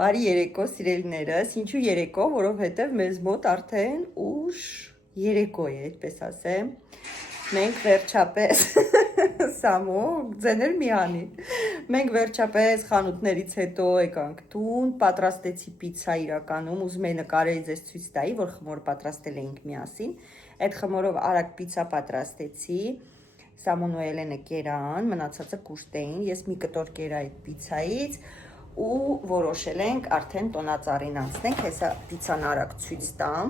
Բարի երեկո, սիրելիներս, ինչու երեկո, որովհետև մեզ մոտ արդեն ուշ երեկո է, այդպես ասեմ, մենք վերջապես, Սամո, ձեներ մի անի, մենք վերջապես խանութներից հետո եկանք տուն, պատրաստեցի պիցա իրականում, ուզում էի նկարեի ձեզ ցույց տայի, որ խմոր պատրաստել էինք միասին, այդ խմորով արագ պիցա պատրաստեցի, Սամոն ու Էլենը կերան, մնացածը կուշտեին, ես մի կտոր կերա այդ պիցայից ու որոշել ենք արդեն տոնածառին անցնենք, հեսա պիցան արագ ցույց տամ։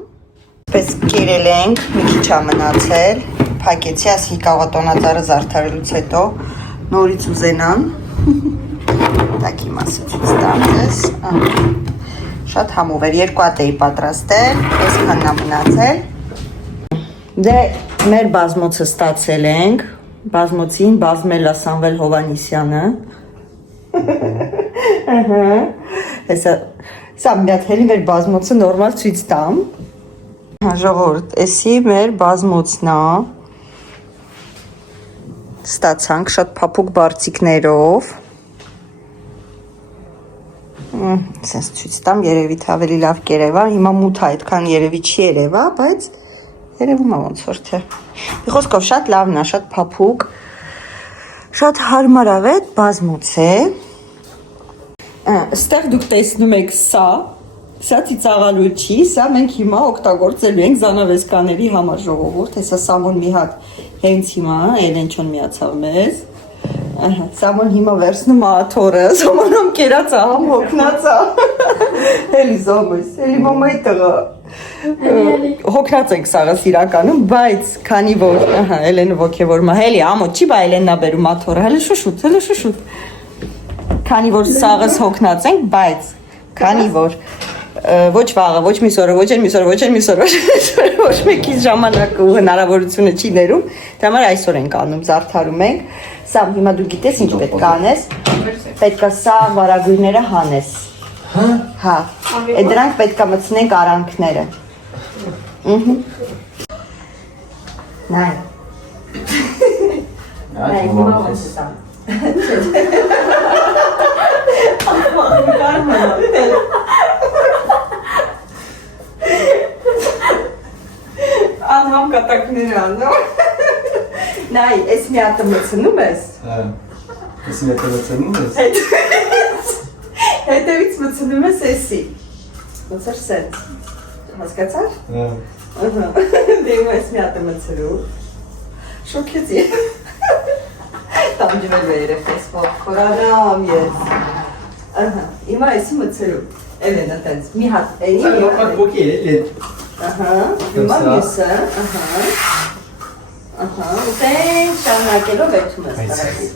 Պես կերել ենք, մի քիչ է մնացել, փակեցի, ասի կարող է տոնածառը զարդարելուց հետո նորից ուզենան։ Տակի մասը ցույց տամ ձեզ։ Շատ համով էր, երկու հատ էի պատրաստել, այսքանն է մնացել։ Դե մեր բազմոցը ստացել ենք, բազմոցին բազմել է Սամվել Հովանիսյանը։ Հեսա սա մի հատ հելի մեր բազմոցը նորմալ ցույց տամ։ Ժողովուրդ, էսի մեր բազմոցն է։ Ստացանք շատ փափուկ բարձիկներով։ Սենց ցույց տամ, երևի թե ավելի լավ կերևա, հիմա մութ է, այդքան երևի չի երևա, բայց երևում է ոնց որ թե։ Մի խոսքով շատ լավն է, շատ փափուկ, շատ հարմարավետ բազմոց է։ Ստեղ դուք տեսնում եք սա ծիծաղալուչի, սա մենք հիմա օգտագործելու ենք զանավեսկաների համար ժողովուրդ, հեսա Սամոն մի հատ հենց հիմա Էլենչոն միացավ մեզ, Սամոն հիմա վերցնում աթորը, Սամոնում կերած է, համ հոգնած է, հելի զոմս, հելի մոմայի տղա, հոգնած ենք սաղս իրականում, բայց քանի որ, Էլենը ոգևորում է, հելի ամոտ չի բա Էլենն է բերում աթորը, հելի շուշուտ, քանի որ սաղս հոգնած ենք, բայց քանի որ ոչ վաղը, ոչ միսօրը, ոչ մեկից ժամանակը ու հնարավորությունը չի ներում, դրա համար այսօր ենք անում, զարդարում ենք, սա հիմա դու գիտես ինչ պետք է անես, պետք է սա վարագույրները հանես, հա, դրանք պետք է մտցնենք արանքները, նայ, հիմա ոնց տամ, Անհամ կատակներ անում Նայ, ես մի հատը մծնում ես Ես մի հատը մծնում ես Հետևից մծնում ես եսի Մծր սենց Հասկացար? Դեմ ես մի հատը մծրու Շոքեցի Տանջվել է երեխես խորանամ ես Հիմա եսի մծրու Էվեն ատենց մի հատ էի Սա բոքի է Հիմա մյուսը Ուտենք շարունակելով վերջում ես տարածի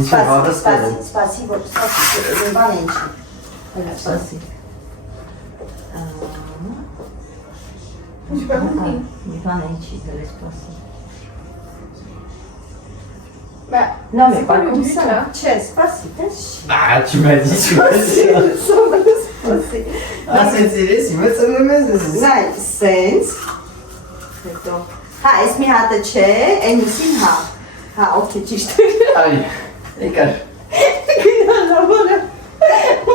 Սպասի որ սպասի բան է ինչի Սպասի Մի բան է ինչի դեր սպասի Non mais pas comme ça, c'è, spassi, Ah, tu m'as dit, spassi. Ah, c'est mă Nai, sens. Ha, es mi hată ce, e nisin ha. Ha, ok, ce știu. Ai, e ca. La bună.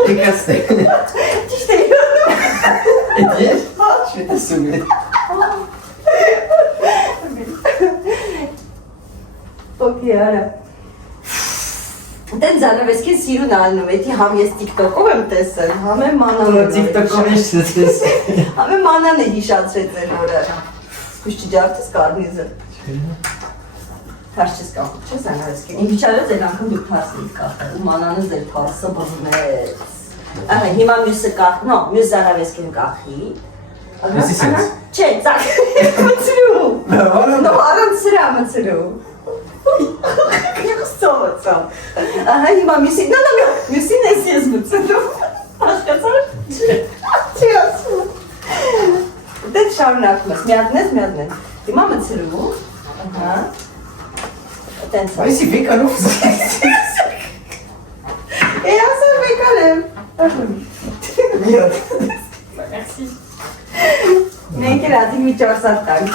E ca stai. Ce știu? E bine? Și te sumi. Ok, ara. Դեն զանավեսքեն սիրուն ալնում էդի համ ես տիկտոկով եմ տեսել, համ եմ մանան TikTok-ով ես տեսես։ Համ եմ մանան է հիշացրեց էր որը Կուշ չջարդես կարնիզը Թարս չես կախում, չես զանավեսքեն Իմ վիճարած էլ անգամ դուք թարսն իք կախել ու մանանыз էլ թարսը բզմեց Հիմա մյուսը կախ, նո, մյուս զանավեսքեն կախի Եսի սենց։ Չէ, ծակ, մծրու Նո, առանց սրա մծրու Ահա հիմա մյուսին, նո, մյուսին ես ես մծնում, հասկացար, չի ասում, դետ շարունակում ես, միադրնես, հիմա մծրու, ահա, տենց է, Եսի վեկանով զգես, է ասար վեկան եմ, մենք էլ ատիկ մի ճորսատ տանք,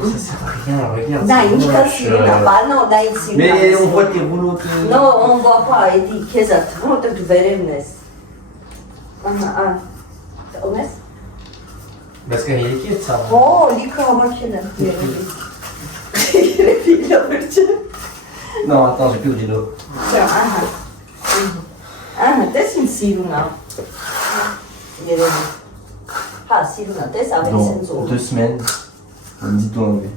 Ça sert à rien, regarde. Դա c'est ինչ կա moche, սիրունա, բանո, դա ինչ սիրունա։ Mais on voit tes rouleaux de... No, on voit pas, էդի քեզ է թվում, որտեղ դու վերևն ես։ Ահա, ունես։ Parce qu'il y a qui ça? Օ, լիքը հավաքել եմ երևի։ Երևի լավրջը։ Non, attends, j'ai plus de rideau. Ահա։ Ահա, տես ինչ սիրունա։ Երևի։ Հա, սիրունա, տես ավելի Non, սենցոր։ 2 semaines. Dis-toi, mais...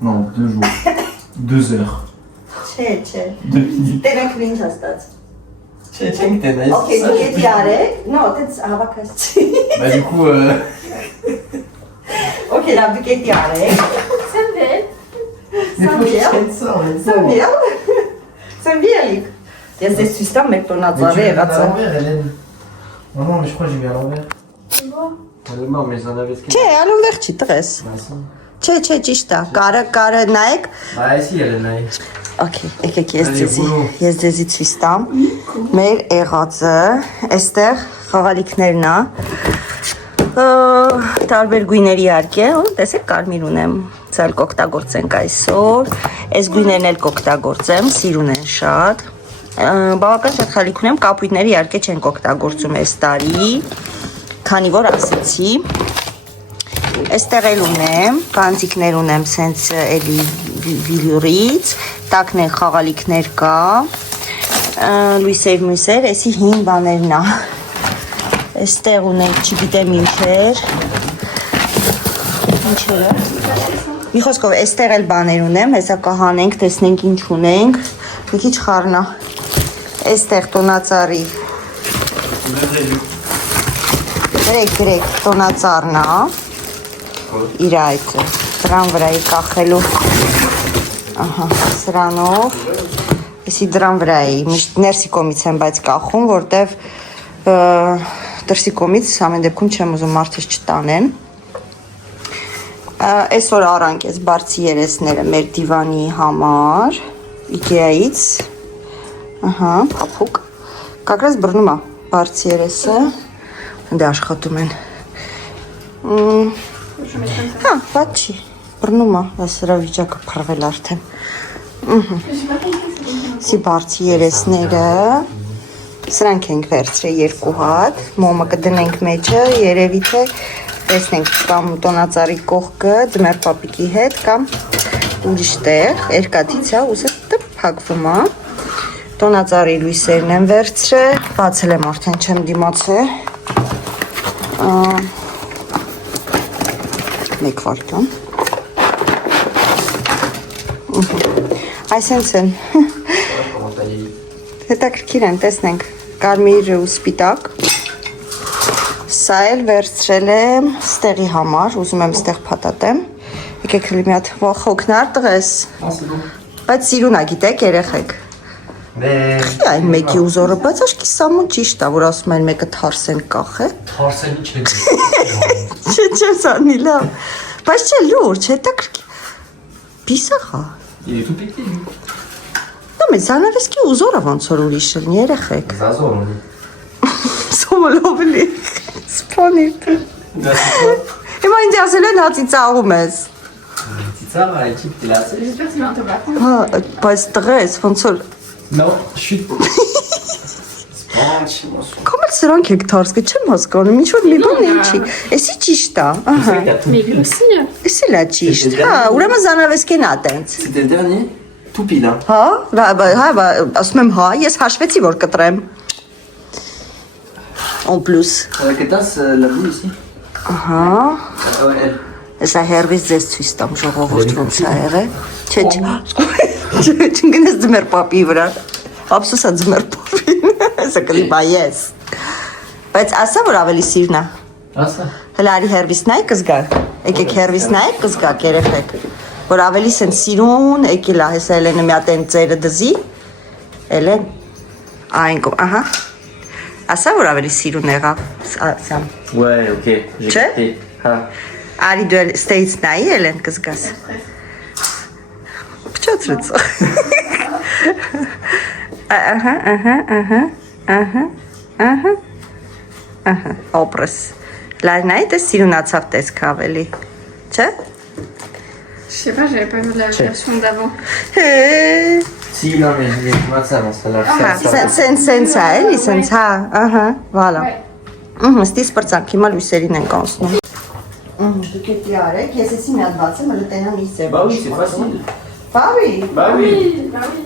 Non, 2 jours. 2 heures. Չէ։ 2 minutes. Տենակ ինչ հաստած։ Tiens, que t'es nice. Okay, դու գետի արեք։ No, տես հավաքած չի։ Bah du coup... Okay, լավ դու գետի արեք։ Սենվել։ Mais faut que je tienne ça en même temps. Սենվել։ Սենվիելիկ։ Ես դες ցույց տամ մեր Mais tu տոնածառի l'as mis à եղածը։ l'envers, Hélène. Non, mais je crois que j'ai mis à l'envers. Non, mais j'en avais ce Չէ, անունվեր չի տղես։ Bah si. Չէ, ճիշտ է։ Կարը նայեք։ Bah si, Hélène, allez. Okay, եկեք Allez, boulot. ես ձեզի ցույց տամ։ Մեր եղածը, այստեղ խաղալիքներն է։ Տարբեր գույների իհարկե, տեսեք կարմիր ունեմ, ցալ կօգտագործենք այսօր։ Այս գույներն էլ կօգտագործեմ, սիրուն են շատ։ Բավական շատ խաղալիք ունեմ, կապույտների իհարկե չենք օգտագործում այս տարի, քանի որ ասեցի։ Այստեղ էլ ունեմ, կանցիկներ ունեմ սենց էլի վիլյուրից, տակներ խաղալիքներ կա, լույսեր մույսեր, էսի հին բաներն է, այստեղ ունենք չգիտեմ ինչեր, ինչերը, մի խոսքով այստեղ էլ բաներ ունեմ, հեսա կահանենք, տեսնենք ինչ ունենք, մի քիչ խառնա, այստեղ տոնածառի, գրեք, տոնածառն է, իր այդ դրան վրայի կախելու ահա սրանով էսի դրան վրայի միշտ ներսի կողմից եմ բայց կախում որտեվ դրսի կողմից ամեն դեպքում չեմ ուզում մարդուց չտանեն այսօր արանք ես բարձի երեսները մեր դիվանի համար Ikea-ից ահա փափուկ կակրած բռնում է բարձի երեսը դե աշխատում են Հա, բաց չի, բռնում է, սրա վիճակը փռվել արդեն Սի բարձի երեսները Սրանք ենք վերցրել երկու հատ Մոմը կդնենք մեջը, երևի թե տեսնենք կամ տոնածառի կողքը ձմեր պապիկի հետ կամ ուրիշ տեղ, երկաթից է, ուզը փակվում է Տոնածառի լույսերն եմ վերցրել, բացել եմ արդեն չեմ դիմացել Մեկ վարկյան Այսենց են Հետաքրքիր են, տեսնենք Կարմիր ու սպիտակ Սա էլ վերցրել եմ Ստեղի համար, ուզում եմ ստեղ փաթաթեմ Եկեք հլի մի հատ խոքնար տղես Բայց սիրուն է գիտեք երեխեք Այն մեկի ուզորը, բայց աշկի սամուն ճիշտ է, որ ասում են մեկը թարսեն կախ է Թարսենի չէ Չէ սանի լավ Բայց չէ լուրջ, հետաքրքիր Պիսախ է Il est tout pété lui Դա մեզ զանավեսկի ուզորը ոնց որ ուրիշ լնի երեխեք Zazor on dit Սոմոլով լի Սպանիտ Հիմա ինձ ասել են հացի ծաղում ես Tita, elle est petite, t'es là J'espère que tu mets un tobacco. Հա, բայց տղես, ոնց որ Non, je suis... Sponge, moi je Կոմել սրանք եք թարսկը, չեմ հասկանում, ինչ որ մի բան ինչի Էսի ճիշտ է, ահա Mais lui aussi. Էսի լա ճիշտ, հա, ուրեմն զանավեսկեն ա տենց C'était le dernier Tout pile hein Հա, ասում եմ հա, ես հաշվեցի, որ կտրեմ En plus Avec les tasses, la boule ici Ահա Ouais, elle Սա հերվից ձեզ ցույց տամ ժողովուրդ ոնց է եղել Չէ, չընկնես ձմեր պապի վրա Ափսոս է ձմեր պապին Սա կլիպա ես Բայց ասա որ ավելի սիրն է Ah ça Հələ արի հերվից նայ կզգաք Եկեք հերվից նայ կզգաք երեխեք Որ ավելի սեն սիրուն եկել է հեսա Էլենը մի հատ են ծերը դզի Էլեն Այն կոմ, ահա Ասա որ ավելի սիրուն եղավ Սամ Ouais, ok, j'ai Չէ? capté Ah Արի դու էլ ստեից նայի Էլեն կզգաս Փչացրեց Ահա Օպրես Լար նայի տես սիրունացավ տեսք ավելի Չէ? Je sais pas, j'avais pas vu la version d'avant. Si, non, mais je vais mettre ça, ça l'a Սենց է, էլի, սենց, հա, ահա, վալա։ Ստիս պրծանք, հիմա լույսերին ենք անցնում։ Դուք էտի արեք, ես էսի մի հատ բացեմ, հլը տենամ իս ձև։ Bah oui, c'est facile. Բավի, Bah oui.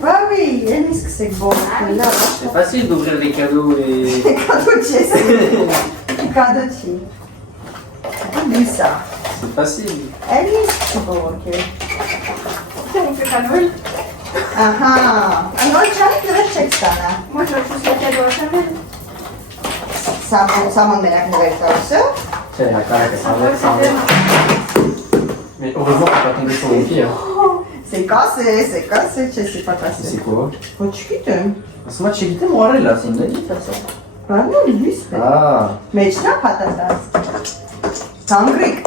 բավի, են իս կսեք բորդ, C'est facile d'ouvrir les cadeaux et... Կադո չի ես, կադո չի։ Լույսա, C'est facile. են իս կսեք On fait pas Noël. Ահա, անոր չանի դրել չեք ստանա։ Moi, je vais tous les cadeaux à Chanel. Սաման մենակ նվեր տարսը։ Tiens, la carte, ça va, ça va. Mais heureusement qu'on pas tombé sur mon pied. Hein. C'est cassé, je sais pas C'est cassé. quoi? Faut que tu quittes. Ce match, j'ai quitté mon là, c'est une bonne idée, ça. Pardon, lui, c'est pas. Ah. Mais tu n'as pas ta tasse. Tangrik.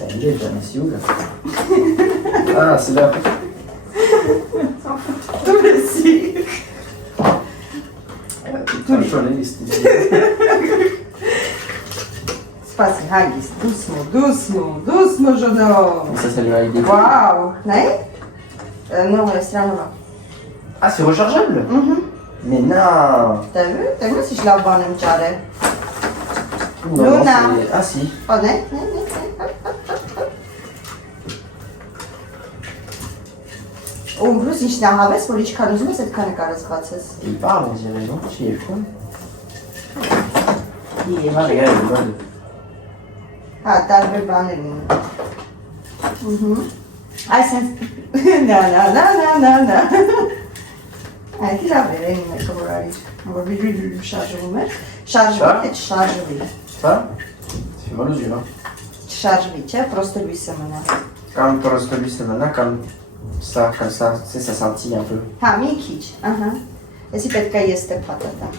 La idée, j'ai mis si où, là? Ah, c'est là. Tout le cirque. Tout le journaliste. Спаси, Хагис, doucement, jeune homme. Ça, ça lui a aidé. Waouh. Non, c'est là. Ah, c'est rechargeable? Mais non. T'as vu si je la vends un charret? Non, Luna. c'est- Ah, si. Oh, ne? Ու բրուս ինչն է հավես, որ ինչքան ուզում ես, այդքան է կարես բացես։ Il parle, on dirait, non? Chez les fous. Il est mal, regarde, il est mal. Հա, տարբեր բաներ ունի։ Այսինքն նա։ Այդ լավ է, այն մեկը որ արի, որ վիրուլ շարժվում է, շարժվի, թե չշարժվի։ Ça? Ça fait mal aux yeux, hein? Չշարժվի, չէ, պրոստը լույսը մնա։ Comme pour ce que lui, c'est maintenant, comme ça, tu sais, ça scintille un peu. Հա, մի քիչ, ահա։ Էսի պետք է ես տեպ հատատամ։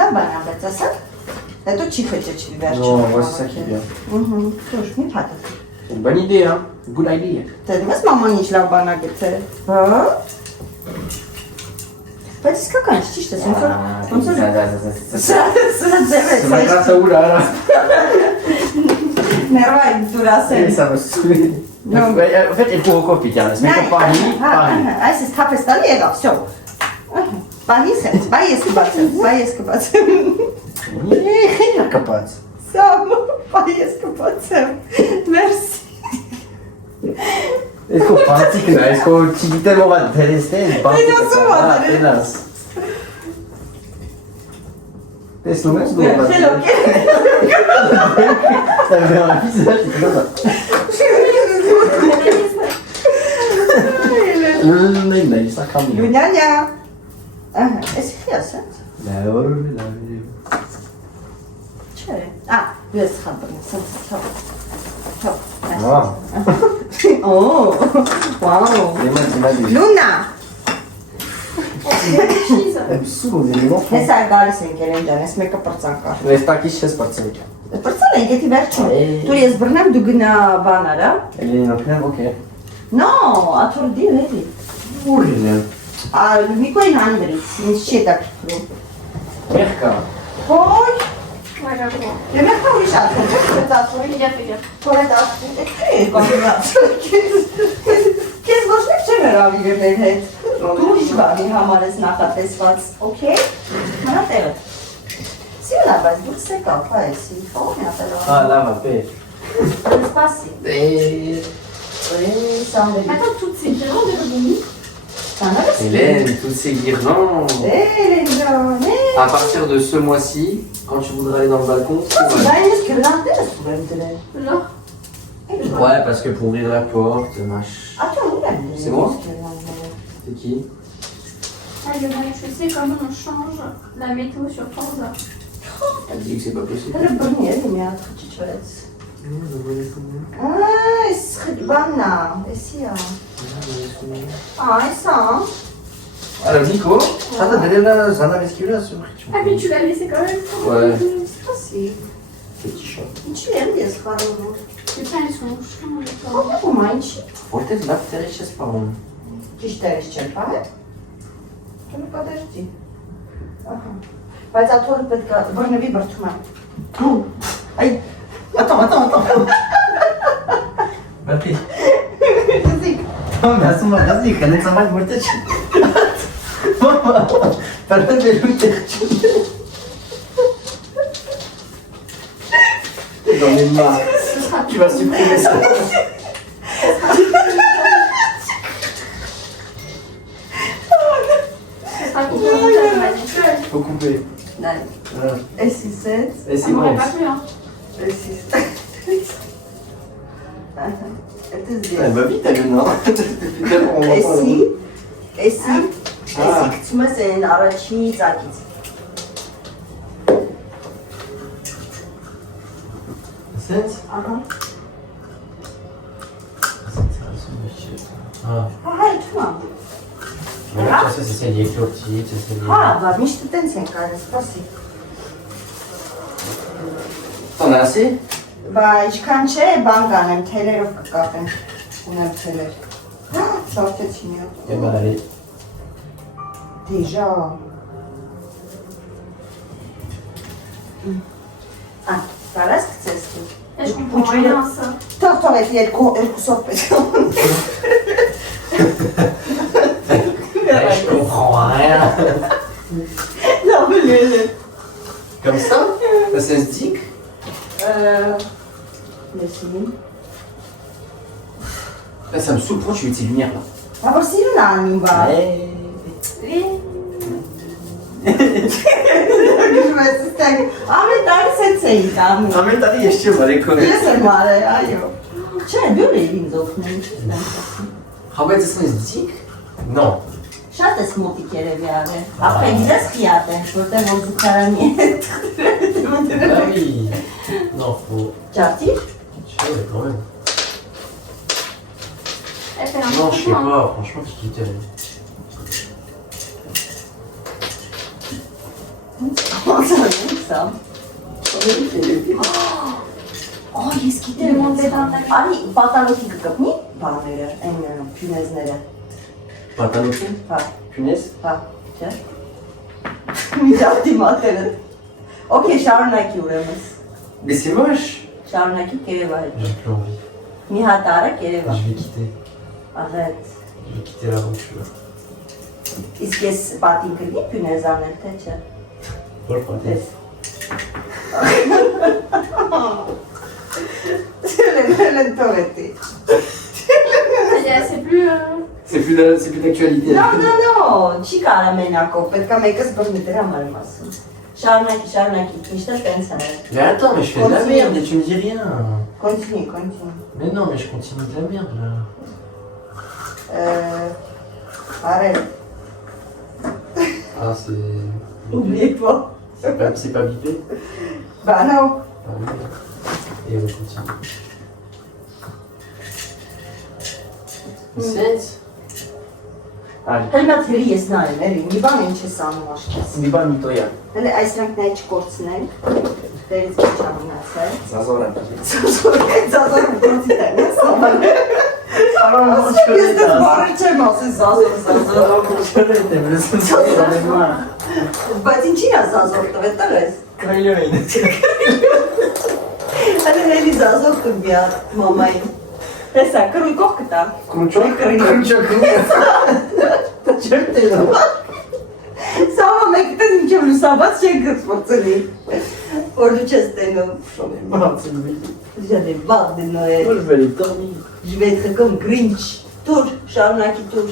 Լավ բան ա, բայց ասա։ Հետո չի խճճվի վերջը։ Non, ouais, c'est ça qui est bien. Թող մի փաթաթ։ C'est une bonne idée, hein? Good idea. Դե դες մաման ինչ լավ բան ա գցել։ Հա։ Բայց իսկական է, ճիշտ է, ոնց որ Սա ձև է։ C'est ma grâce à où, là? Ներվայ դուրասել։ Ça me saoule. Non. En fait, il faut encore piquer. Se met comme Paris, Paris. Այս է թափեստալի եղավ, всё։ Բանի սենց, բայ ես կբացեմ։ Не копаться. Սամ, բայ ես կբացեմ։ Մերսի։ Est-ce qu'on pratique là? Est-ce qu'on tellement va te tester? Est-ce qu'on met ce qu'on va C'est ok. Ça me fait un visage, c'est comme ça. Non, il ça cramé. Lunania. Est-ce qu'il y a ça? Là, Չէ։ Ես խաբրն, սենց։ Wow. Oh, wow. Luna. Elle me saoule aux éléments. Հեսա գալիս ենք երեն ջան, ես մեկը պրծանք կար։ Mais c'est pas qui je sais pas de ça. Պրծան ենք, էդի վերջում։ Դու ես բռնեմ, դու գնա բան արա։ Elle est dans plein, ok. No, աթորդի էլի։ Ouh, Նիկոյին հանվրից, ինձ չի հետաքրքրում։ Merca. Ոյ, Ouais, j'avoue. դե մեկը ուրիշ աթոր, ես կծածում։ Fais gaffe, fais gaffe. Որ այդ աթոր, քեզ ոչ մեկ չեմ հրավիրել մեր հետ։ Դու ուրիշ բանի համար ես նախատեսված, օքեյ։ Մնա տեղը։ Սիլա, բայց դու սեկավ, հա էսի, ո՞վ է ապելա։ Ah, là, ma paix. Սպասի։ Սանդելի։ Attends, toutes ces guirlandes de rebondis. Hélène, toutes ces guirlandes. Հելենջան, À partir de ce mois-ci, quand tu voudras aller dans le balcon, c'est vrai. Դա ես կրլանդեր ես ուղեմ դրել։ Genre. Ouais, parce que pour ouvrir la porte, machin. Ատո ուր եմ դրել։ C'est moi? կրլանդերը։ C'est qui? Ah, je sais comment on change la météo sur Forza. Elle dit que c'est pas possible. Հələ բռնի էլի մի հատ խճիճվեց։ Այս բանն է, էսի է։ Այս է։ Alors Nico, ça t'a donné là, ça n'a risqué là sur Ah, mais tu l'as laissé quand même. Ouais. Սպասի։ Petit chat. Ինչի եմ ես խարովում։ C'est pas, elles sont chiantes. Ո՞վ է ինչի։ Вот это да, ты сейчас по-моему. Ճիշտ է, ես չեմ պահել։ Դու պատերտի։ Ահա։ Բայց աթորը պետք է բռնվի բրթում է։ Tout. Aïe. Attends. Vas-y. Non, mais assume, vas-y, que ne s'en multe. Mama, para de lutar. J'en ai marre. Tu vas supprimer ça. Ce sera coupé au montage, on m'a dit. Faut couper. Nein. Voilà. Es ist jetzt. Et Ça c'est m'aurait bon. pas plu, hein. Es ist. Es ist Elle va vite, elle, non? Depuis tellement on va pas. Էսի գցում ես այն առաջի ծակից։ Սենց? Ահա։ Հայթում եմ։ Mais là, ça, c'est les clôtures, c'est les... Հա, բա միշտ տենց ենք արել, սպասի։ T'en as assez? Բա ինչքան չէ, բան կանեմ, թելերով կկապեմ։ Ունեմ թելեր։ Հա, սարթեցի մի հատ։ Eh ben, allez. Déjà։ Կարաս գցես դու։ Et je comprends rien à ça. Թող այդ երկուսով պետք Je comprends rien. Non, mais Comme ça? Ça se dit? Mais si. Là, ça me saoule. Pourquoi tu mets tes lumières là? Ah, bon, si, là, on y va. Ah, mais t'as le sensei, t'as mis. Ah, mais t'as dit, je vais aller connaître. Ես եմ արել, այո։ Չէ, դու ես ինձ օգնել, չեմ Ah ouais, ça se dit? Non. Շատ ես մոտիկ երևի արել։ Ապա գիտես խիատ է, որտեղ որ զուգարանի է։ Ah oui. Non, faut... Ջարդի։ Je sais, quand même. Elle fait un Non, je sais peu moins. pas. Franchement, c'est tout terrible. Comment ça va ça? Oh, ես գիտեմ ոնց է դառնալ։ Արի, պատալոկի կկպնի բաները, այն փյունեզները։ Pantalotin? Հա, Punaise? հա, չէ։ Մի ջարդի մատերը։ Okay, շարունակի ուրեմն։ Mais c'est moche. Շարունակի կերևա հետ։ J'ai plus envie. Մի հատ արա կերևա։ Je vais quitter. Աղետ։ Je vais quitter l'aventure. Իսկ ես պատին կրնի փյունեզ անել, թե չէ։ Pour le printemps. Ես։ Հելեն թողեցի։ C'est plus... C'est plus d'actualité. No, չի կարա մենակով, պետք է մեկս բռնի դրա համար եմ ասում։ Շարունակի, միշտ տենց է։ Mais attends, mais je fais de la merde et tu me dis rien. Continue. Mais non, mais je continue de la merde là. Arrête. Ah, c'est... Oublie pas. C'est pas bipé? Bah non. Ah oui. Et on continue. Sens? Allez. Հելմա թերի ես նայեմ, էլի, մի բան ինչ ես անում աշկես։ Mi ba mi toia. Հələ այսրանք նա չկործնենք, դերից ինչ ամնացել։ Zazora. Զազոր գործի տեմ, ես աման։ Alors, Ես դες բարը չեմ ասել զազոր։ Բայց ինչի է զազոր տվե տղես։ Հələ հելի զազոր տվի ատ մամային։ Տեսա, կրույկով կտա։ Крючок. Зачем ты его? Սամա մեկ տես ինչև լուսաբաց չեն գծվործելի։ Որ դու չես տենում։ J'en ai marre de cette vie. J'en ai marre de Noël. Moi, je vais aller dormir. Je vais être comme Grinch. Tour, շարունակի tour.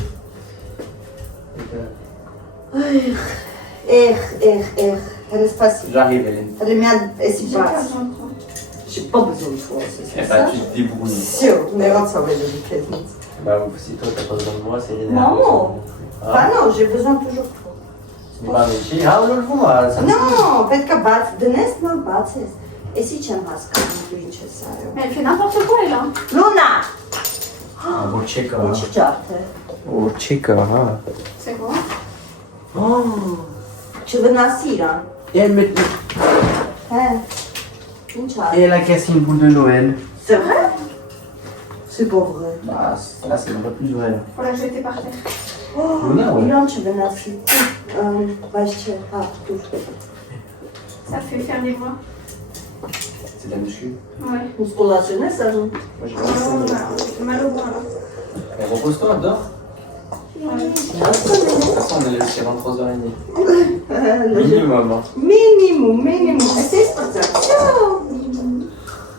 Հələ սպասի։ J'arrive, Hélène. Հələ մի հատ էսի J'ai բաց։ besoin de toi. J'ai pas besoin de toi, c'est Eh ça? ben, tu te débrouilles. Всё, мега веду քեզնից։ Bah, si toi, t'as pas besoin de moi, c'est Hélène. Maman. Ah, Bah non, j'ai besoin toujours de toi։ mais pas métier. Ah, on le voit, ça me Non, պետք է բաց դնես, նոր բացես։ Էսի չեմ հասկանում դու ինչ ես արել։ Mais elle fait n'importe quoi, elle, hein. Լունա, Ah, bon, check, ինչ ջարդ է։ Oh, check, ah. C'est quoi? Oh. Չվնասի իրան։ Et elle met... Հա։ Ինչ Et արել։ elle a cassé une boule de Noël. C'est vrai? C'est pas vrai։ Bah, là, c'est un peu plus vrai. Faut la jeter par terre. Լունա, ouais. Իրան չվնասի։ Բայց չէ, հա, դու։ Ça fait faire des voix. C'est de la muscu. Ouais. Musculation, ça joue. Moi, j'ai vraiment J'ai mal au bras là. Mais repose-toi, dors. Ouais. De toute façon, on est jusqu'à 23h30. Minimum. Hein. Minimum. C'est pour ça.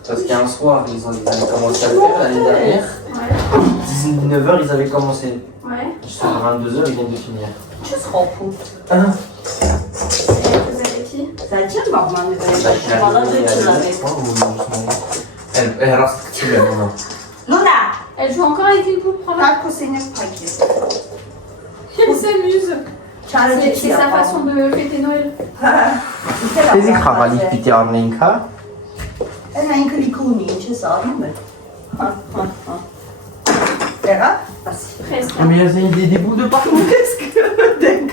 Parce qu'un soir, ils avaient commencé à le faire l'année dernière. Ouais. 19h, ils avaient commencé. Ouais. Jusqu'à 22h, ils viennent de finir. Tu te rends compte. Ah. Vous avez qui? Zачем мама мне говорит? Молодой человек. Elle reste que tu l'as, maman. Luna, Elle joue encore avec une poupe, prends-la. как посильно пакет. Elle s'amuse. C'est sa façon de fêter Noël. Тези хавали пите арненка. Она инкрикуни, че садим. Ера? Presque. Mais il y a des bouts de partout. Qu'est-ce que Denk.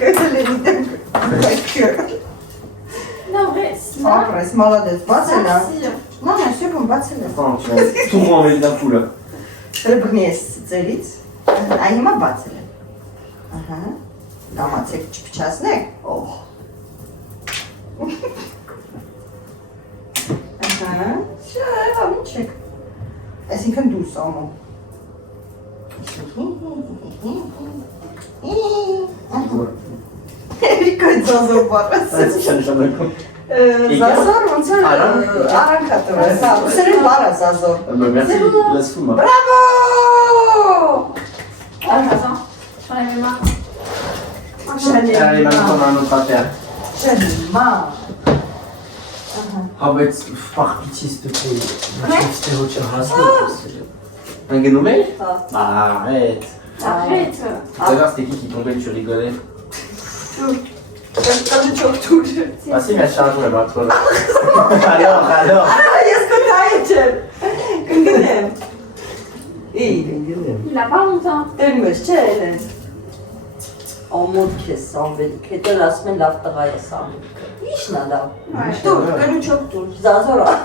Non, vrai, c'est ça. Ага, молодец, бацела. Merci. Мама, все comme бацела. Attends, tu vas tout enlever d'un coup là. Trebuie gnes țăriți. Ai numai bațele. Aha. Da, mă țec ceasnec. Oh. Aha. Și am un cec. Այսինքն դուրս ամո։ Երիկը ձազոր բարս։ Զազոր ոնց է արանքատը։ Սա ուսերեն բարը զազոր։ Merci, laisse-moi. Bravo! Attends, j'en avais marre. Allez, maintenant on a un autre affaire. Tellement. Ah bah, par pitié, s'il te plaît. C'était autre chose. Un guénomé? Bah, arrête. Arrête. D'ailleurs, c'était qui tombait que tu rigolais? Tadı çok turcu. Ah si, mais charge là-bas, toi. Alors. Aa, yaskutayıcım. Kıngıdım. İyi. Il a pas longtemps. Dönmüş çeylen. Omut kes sanvelik. Hete rasmen lafta sanvelik. İş nada. Dur, gönü çok dur. Zazora.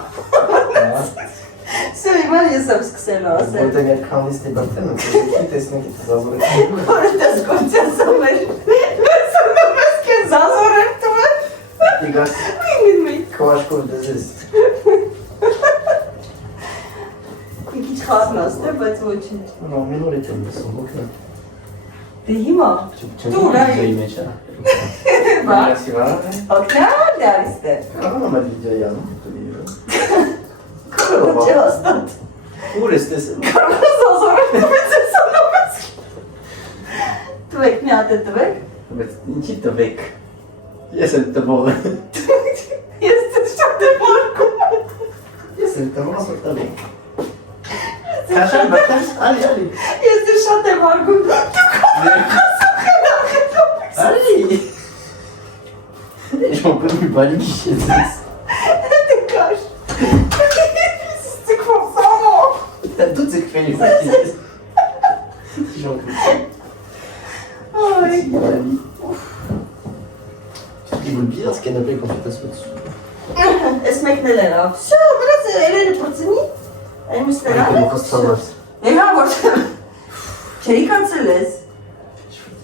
Söylemen yasabız kısayla On olsa. va tenir quand liste des baptêmes, donc c'est ce mec qui te zazore. Orada skończę sobie. Sanırmaz ki zazora etme. Les gars, Bilmiyorum. courage pour le désir. Hiç kalmaz değil mi? Batı Non, mais non, les thèmes, ils sont beaucoup. Değil mi? Tu Dur, as hayır. dit, Mecha. Bak. Merci, voilà. Bak ne der işte. Ah, on m'a dit déjà hier, non? Je te dis, Kurulunca hasta. Où rester ça? Zazora etme. Sanırmaz ki. Tüvek ne adı tüvek? Une petite avec. Yes, elle te borre. Jesteś szatym Marku. Yes, elle te borre, c'est avec. Kacha, baptême? Allez. Jesteś szatym Marku. Allez. J'en peux plus pas lui chier. Ty każ. Ty kłamstwo. T'as toutes ces créées. J'en peux plus. Oj. Il vaut le bien ce canapé quand tu t'assois dessus. Esmek neler abi? Şu biraz elini pırtını. Elimiz Comment neler? ça va? Ne var burada? Çeyi kanseles.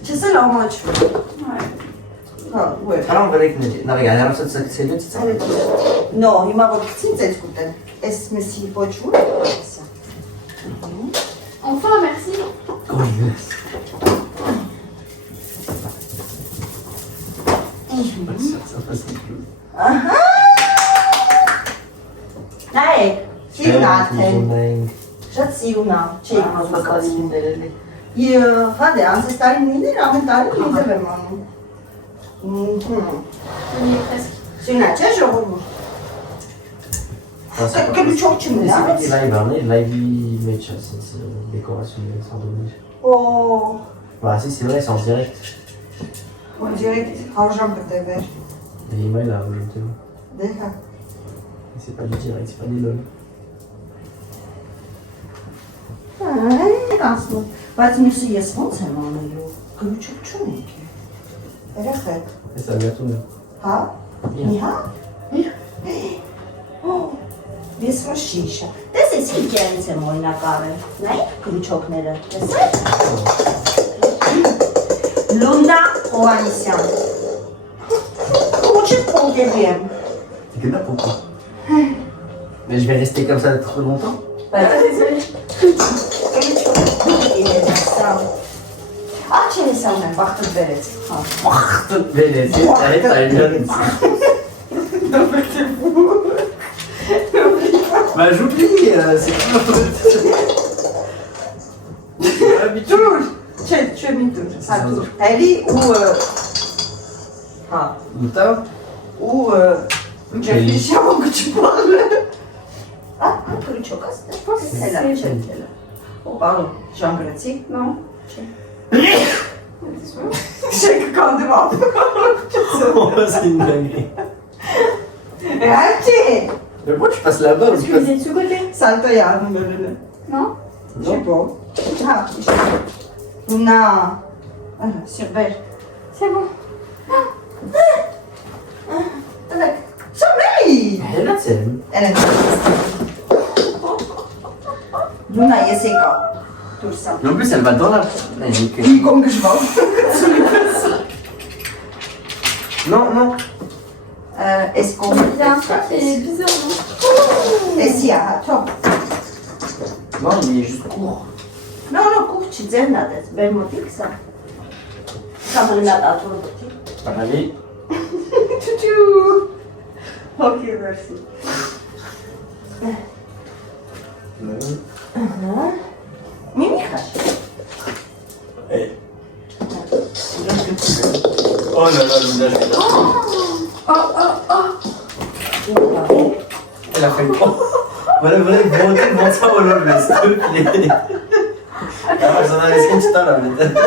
Çesel amaç. Ha, ouais. Alors on va avec Nadia. Non, regarde, alors ça, c'est lui, c'est ça? No, ima vod kcim ceckuten. Es mesi poču. Enfin, merci. Oh, yes. Ça passe un peu. Aha! Hey, Silnaten. Շատ սիրուն է, չի մազակացին դերել։ Հադե, անցեստարին նիներ, ամեն տարի ինձև եմ անում։ Il est presque. Սիրնա, չէ ժողովուրդ։ Կլու չող չմն C'est է։ des live, hein, live match, c'est une décoration de Sardonique. Օ, Bah si, c'est vrai, c'est en direct. դիրեկտ հարժան կտևեր։ Mais il là, aujourd'hui. Դե հա։ C'est pas du direct, c'est pas des lol. Այ, ասում։ Բայց մյուսը ես ոնց եմ անելու։ Կլու չող չունեք։ Երեխեք։ Et ça va tout bien. Հա։ Միհա։ Ես ոչ շիշը։ Տեսես իքերից եմ օրինակ արել։ Նայ, կլուչոկները։ Տեսեք։ Լունդա Հովանիսյան։ Կլուչը փոքրի եմ։ C'est que là, pourquoi? Mais je vais rester comme ça trop longtemps. Ach, ce înseamnă bachtă bereți? Tout belle, arrête, ça une Bah j'oublie, c'est pas ma faute. Habitude. Ce minturi? Atunci, Eli ou... Ha. Então, Ou... Réfléchis avant que tu parles. Ah, un truc, asta. C'est là, c'est là. Oh, pardon, j'ai îmbrățit? Non. Ce că caldem apă. c'est une dinguerie. Ce? Mais moi je passe là-bas, Est-ce je que vous passe... êtes sous-côté? Saltă ea numerele. Non? Je sais pas. Ah, Luna. Voilà, super. C'est bon. Sommeil! Elle là, c'est... Elle Luna e seca. Tursa. En plus, elle va dans la... E cum câșva. Non, non. Est-ce qu'on... Il y a un truc qui est bizarre, non? Est-ce qu'il y a... Attends. Non, il est juste court. Nu, nu, curci, țernădeți. Bermutic sau? S-a mânat atunci. Allez. Tutu! Ok, merci. Mimica. Oh là là, le village. Elle a fait le grand. Voilà, voilà, bon ça, voilà, le truc, il est... Ah, j'en avais 5 temps là, maintenant.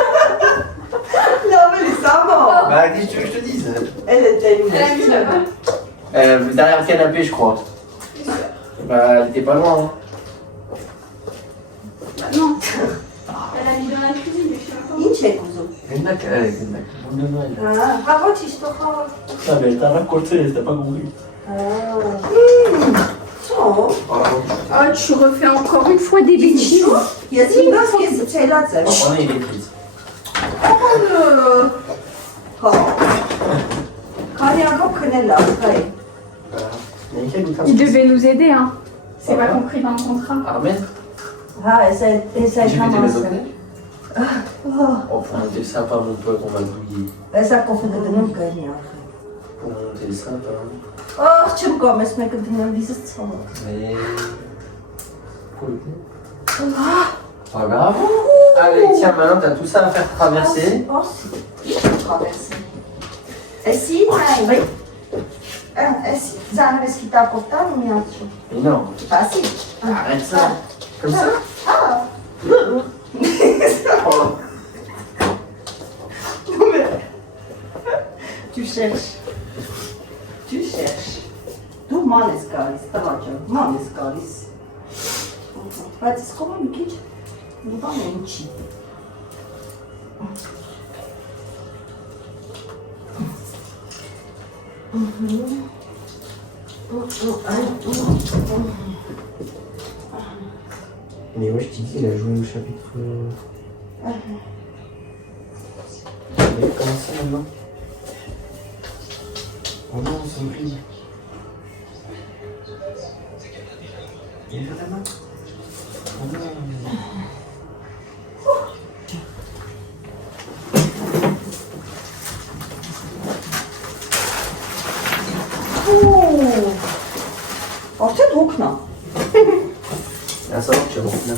Non, mais les savants. Bah, qu'est-ce que tu veux que je te dise? Elle était une Elle a mis là-bas. Derrière le canapé, je crois. Bah, elle était pas loin. Hein. Bah non. Elle a mis dans la cuisine, mais je sais pas. İnce kuzu. Gândac, gândac. Bun de Noël. Bravo, Cisto. Ah, mais t'as raconté, t'as pas compris. Oh. Oh, tu refais encore une fois des bêtises. E țigați că ți-ai luat să. On est électrice. Care a loc când la care? Il devait nous aider, hein. C'est pas compris dans le contrat. Armen, Ha, essaie j'ai vu tes vraiment maisons. ça. Oh, pour monter le sapin, mon pote, on va douiller. Essa confundă de nu că ni Pour monter le sapin. Oh, ce-mi gomes mai când ne-am zis să mă. Mais... Pour le coup. Pas grave. Allez, tiens, maintenant, t'as tout ça à faire traverser. Oh, si. Traverser. E si, mai. Si, ți-am deschis portal, nu mi-am zis. Mais non, Ah, si. arrête ça. Comme ça. Ah. Non, mais... Tu cherches. Tu cherches. Tu males calis, tragem. Males calis. Vai-te escova no kit. Nu va menci. Mais ouais, je t'ai dit, il a joué au chapitre... Il va commencer maintenant. Oh non, son prix. Il est vraiment... Oh non. Արդեն հոգնա։ Ասա որ չհոգնա։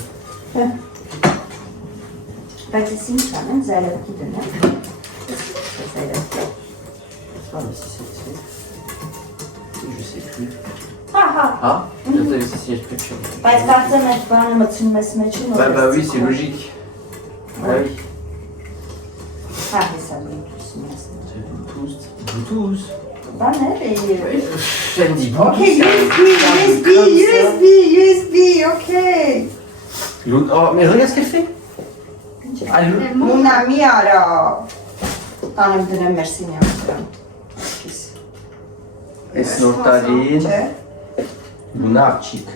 Բայց ես ինչ անեմ, զայրակի դնեմ։ Զայրակի։ Ah, mais si c'est... Je sais plus. Հա, հա։ Ah, je savais si c'est plus sûr. Բայց կարծեմ այդ բանը մտցնում ես մեջին։ Bah oui, c'est logique. Bah oui. Հա, հեսա Bluetooth-ում ես։ C'est Bluetooth. Բաներ է։ Je ne dis pas. Ok, USB, ok. Oh, mais regarde ce qu'elle fait. Ah, Elle monte. Luna մի արա։ Տանեմ դրեմ մեր սինյակը։ Esnortalin. Չէ։ Lunarchik.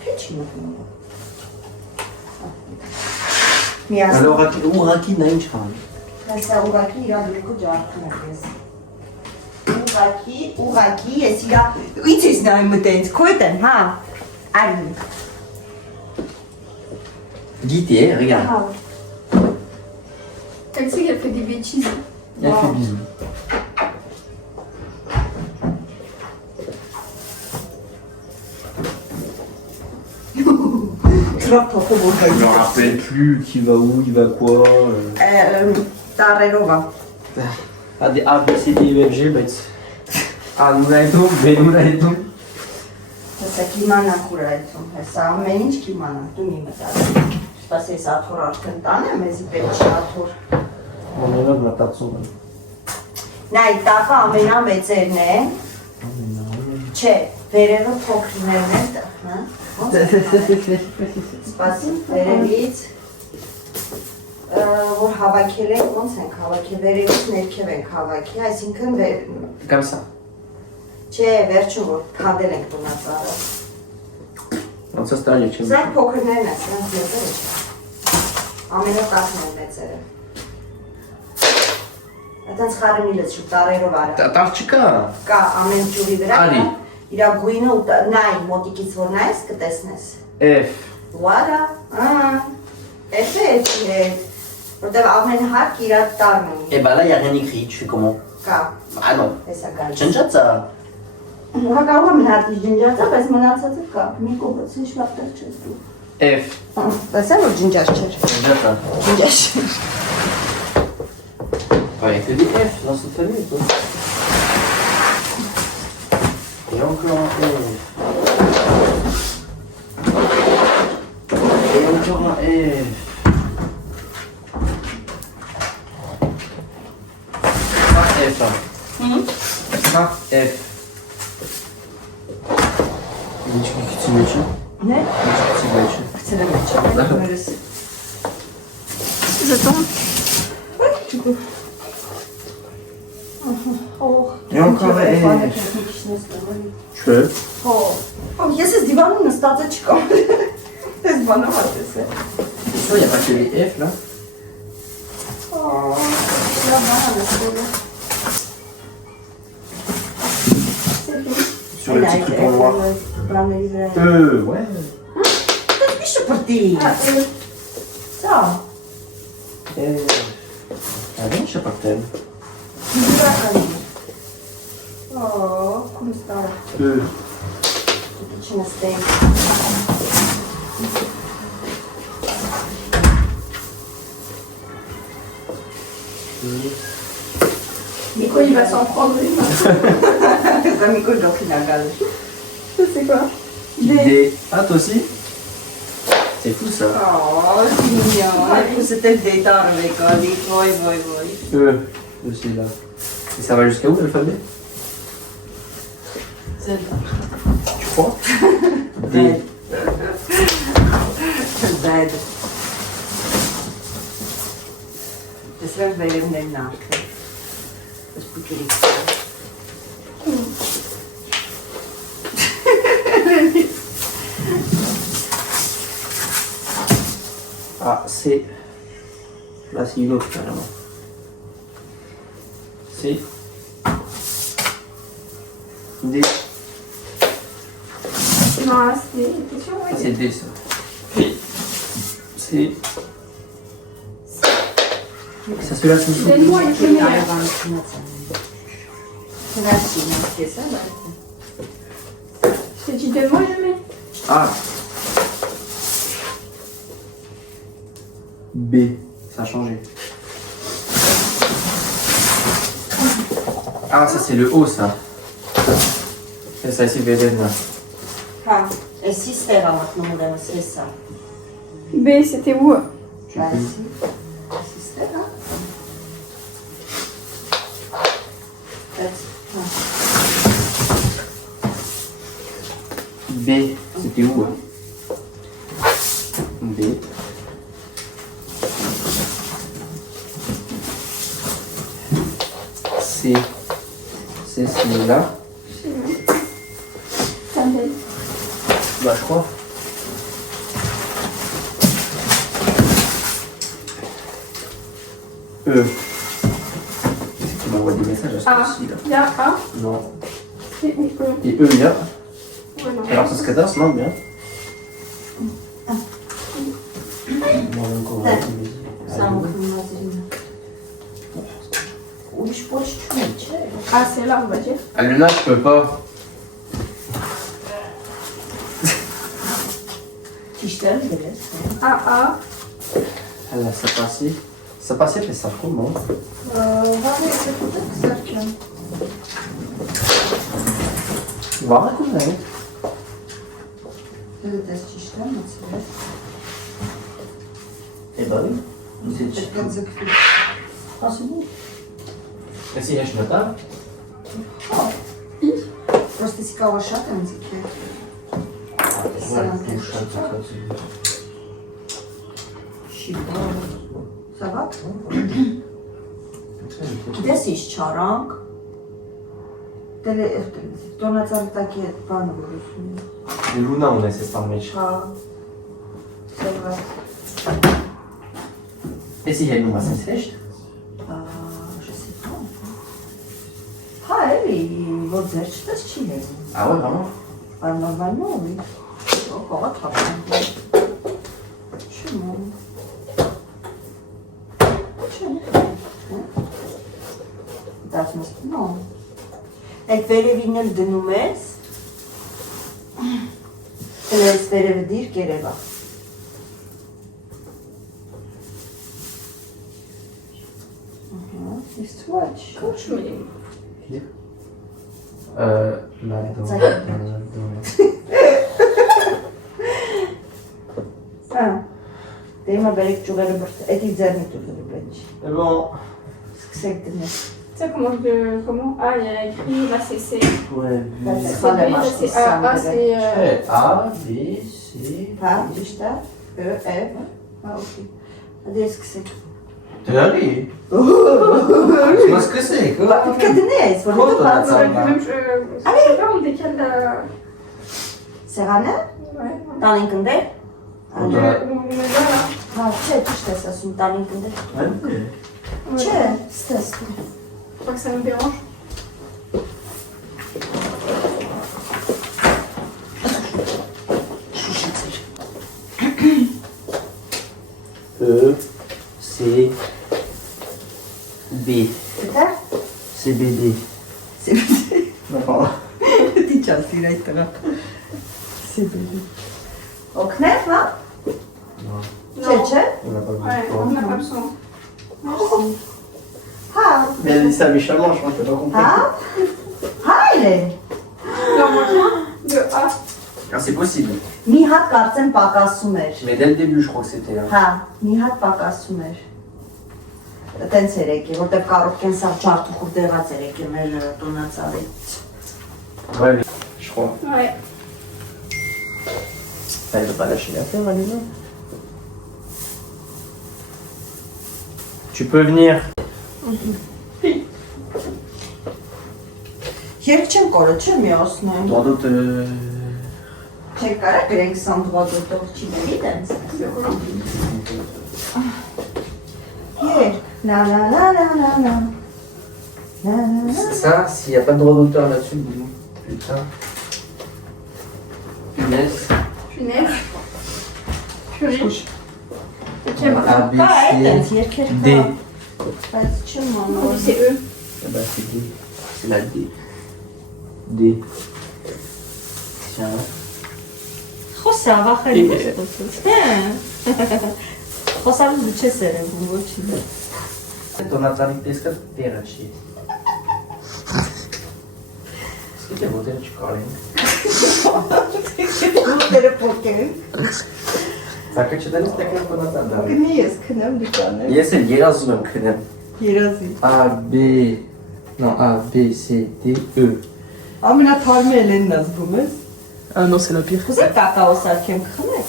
Քիչ մտնում։ Միած։ Alors, Uraki Nainchran. Հեսա ուղակի իրա դուրքու ջարդում ես։ ուղակի, ես իրա, ինչ ես նայում տենց, քո հետ եմ, հա, արին։ Guy, regarde. Elle sait qu'elle fait des bêtises. Elle fait bisous. Je me rappelle plus qui va où, il va quoi. Տարերով է։ A, B, C, D, E, F, G, բայց A-ն հետո, B-ն հետո։ Հեսա կիմանանք ուր այդում, հեսա ամեն ինչ կիմանանք, դու մի մտած։ Սպաս ես աթոր արդեն տանեմ, եզի պետք չի աթոր։ Ամենով մտածում եմ։ Նայ, տակը ամենամեծերն է։ Չէ, վերևը փոքրներն են տա, հա։ Սպասի, վերևից, որ հավաքել ենք, ոնց ենք հավաքել, վերևից ներքև ենք հավաքել, այսինքն Comme ça. չէ, վերջում որ քանդել ենք տունածառը։ Ոնց է ստալի չեմ։ Սրանք փոքրներն են, սրանք մեծերը չէ։ Ամենատակն են մեծերը։ Այդտենց խարը մի լծու, տարերով արա։ Տար չկա։ Կա ամեն ջուրի վրա, Արի։ իրա գույնը նայ, մոտիկից որ նայես կտեսնես։ F. Ուարա, F է էջի հետ, որտև ամեն հարկ իրա տարն ունի։ Et bah là, il n'y a rien écrit. Tu fais comment? Կա, Ah non. հեսա գալիս։ Ջնջած է։ Հա կարող եմ հատի ջնջածա, բայց մնացածը կա, մի կողոց ինչ լավ տեղ չես դու։ F. Տեսա որ ջնջած չէր։ Ջնջած է։ Ջնջած չէր։ Ouais, il te dit F dans cette famille, toi. Et encore un F. Et encore un F. Ça F. Ça F. Ничего не хочу. Ne? Ничего не хочу. Kıçına geçelim. Neresi? Je tombe. Ay, çıkıyor. Oh. Et encore un F. Tu veux? Oh. Oh, yeses divanın ısladı çıkıyor. Tez bana bak dese. Ça, il n'y a pas que les F là. Oh. Ya bana da söyle. Sur le petit crouton noir. Ouais. Bir şu pırtı. Sağ. Allez, je sais pas que t'aimes. Oh, cum stare. Cine stai? Nico, il va s'en prendre une. C'est un Nico Joffin à gale. C'est quoi? D. Ah, toi aussi? C'est fou ça. Oh, c'est mignon. C'était le détard avec Oli. Voi. C'est là. Et ça va jusqu'à où l'alphabet? C'est Tu crois? D. Z. Jestem wyrywny na to. Spójrzcie. Ah, c'est. Là, c'est une autre carrément. C'est. D. Non, c'est sûr, Ah, oui. c'est D ça. C'est. Ça celui-là, c'est ici. Donne-moi une première. Je t'ai dit donne-moi jamais. Ah. B. Ça a changé. Ah, ça c'est le haut ça. Et ça c'est VDN là. Ah, et si c'était vraiment le c'est ça. B, c'était où? Je sais Bah, plus. si c'était là. B, c'était où hein? B. C. C, c'est là. Ça me fait. Bah, je crois. E. m'envoies des messages à ce A. temps-ci là. Il y a A. Non. Et E. Et eux, il y a. Ouais, non. Alors, ça se cadastre, non, bien. Moi, encore un petit. Само криминальный. Уж почти чуть. Ah, c'est là, on va dire. Ah, Luna, je peux pas. Dişlerim bile. A. Elle, ça passait. Ça passait, mais ça comment? Vallahi sıkıldık kızarken. Var mı kızım? Evet, dişler nasıl? Eh ben oui. C'est Çok zıklı. Ah, c'est bon. Et si je m'attends? Просто цікаво, що там таке. Շիբա։ Սավակ։ Դες իշ չարանք։ Դերը տոնացարտակի այդ բանը որուսում է։ Luna, on a ces sandwichs. Հա։ Սավակ։ Et si elle nous va s'assèche? Je sais pas. Հա, էլի, որ ձեր չտես չի հենում։ Ah ouais, vraiment? Normalement, oui. Encore un travail. Je monte. Non. Այդ վերևին էլ դնում ես, ես վերևը դիր կերևա։ Իսկ թուաչ։ Կոչմի։ Là-dedans. Դե հիմա բերեք ճուղերը բրտ, էդի ձերնի ճուղերը բրեջ։ C'est bon. Սկսեք դնել։ Ça commence de comment? Ah, il y a écrit, là c'est Ouais. C'est B, là c'est A, c'est A, B, C. Հա, ճիշտ է, E, F, հա, օքեյ։ Դե սկսեք։ T'es allé? Tu vois ce que c'est, quoi? Պետք է դնես, որ հետո բաց Je sais pas, on décale la... Սեղանը, Ouais. տանին կնդեր։ On met là, là. Հա, չէ, ճիշտ ես ասում, տանին կնդեր։ Ouais. Չէ, ստես։ Je crois que ça me dérange. E, C, B. C'est ça? C, B, D. C'est bébé. Non, pardon. T'es chassi, là, il te C'est bébé. Օգնես, հա? Non, Չէ, չէ։ on n'a pas besoin Ouais, de on toi. n'a pas besoin. Merci. Հա, Mais elle dit ça méchamment, je crois que t'as pas compris. հա։ Հա, էլ է։ Il en manque un de A. Ah, c'est possible. Մի հատ կարծեմ պակասում էր։ Mais dès le début, je crois que c'était. Hein. Հա, մի հատ պակասում էր։ Տենց էր եկել, որտեղ կարող են սա ջարդուխուր դեղած էր եկել մեր տոնացավի։ Ouais, je crois. Ouais. Elle veut pas lâcher l'affaire, Alina. Tu peux venir. Երբ չեմ կորը, չեմ յոսնեմ։ Droit d'auteur. Չեք կարա գրենք սանդվադոտով չի դերի տենց։ C'est quoi? Երբ, la la la la la la. La la la. Ça, s'il n'y a pas de droit d'auteur là-dessus, dis-nous. Putain. Punaise. Punaise. Purée. Ok, bah. A, B, Կա է C, տենց երկեր D. կա։ Բայց չեմ Non, անում։ c'est E. Ah bah, c'est D. C'est la D. D. Tiens. Խոսա վախերի Խոսալու դու չես երևում, ոչինչ։ Ton natalité terraci. Sì, devo dire ci colli. Ուտերը փոքր։ Սակը չդենես տեկնեմ ton natalité. Կնի ես քնեմ դիկանել։ Ես էլ երազում եմ քնեմ. Երազի։ A, B, non, A, B, C, D, E. Ամենաթարմը Էլենն ազգում ես։ Ah non, c'est la pire. Ուզեք կակաո սարքեմ կխմեք։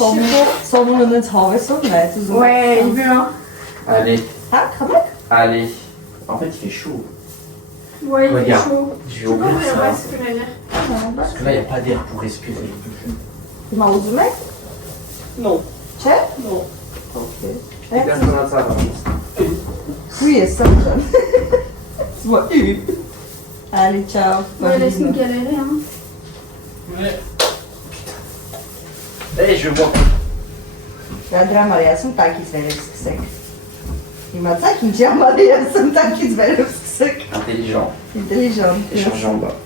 Սոմունը նենց հավեսով նայեց ուզում։ Ouais, il veut un. Allez, Հա, խմեք։ allez. En fait, il fait chaud. Ouais, il est Regarde. chaud. Je vais Je peux pas ouvrir ouvrir, ça. ouais, c'est ce que j'allais dire. Parce que là, il n'y a pas d'air pour respirer. Հիմա ուզում եք։ Non. Չէ։ Non. Okay. Դες տոնածառը։ Ու ես սամքան։ Սվայի։ Ալի, չավ։ Böyle simgeleri ya. Je vois. Դա դրա մարիասում տակից վերև սկսեք։ Իմացաք ինչի ամարիասում տակից վերև սկսեք։ Intelligent. Ինտելիժանտ։ Échange en bas.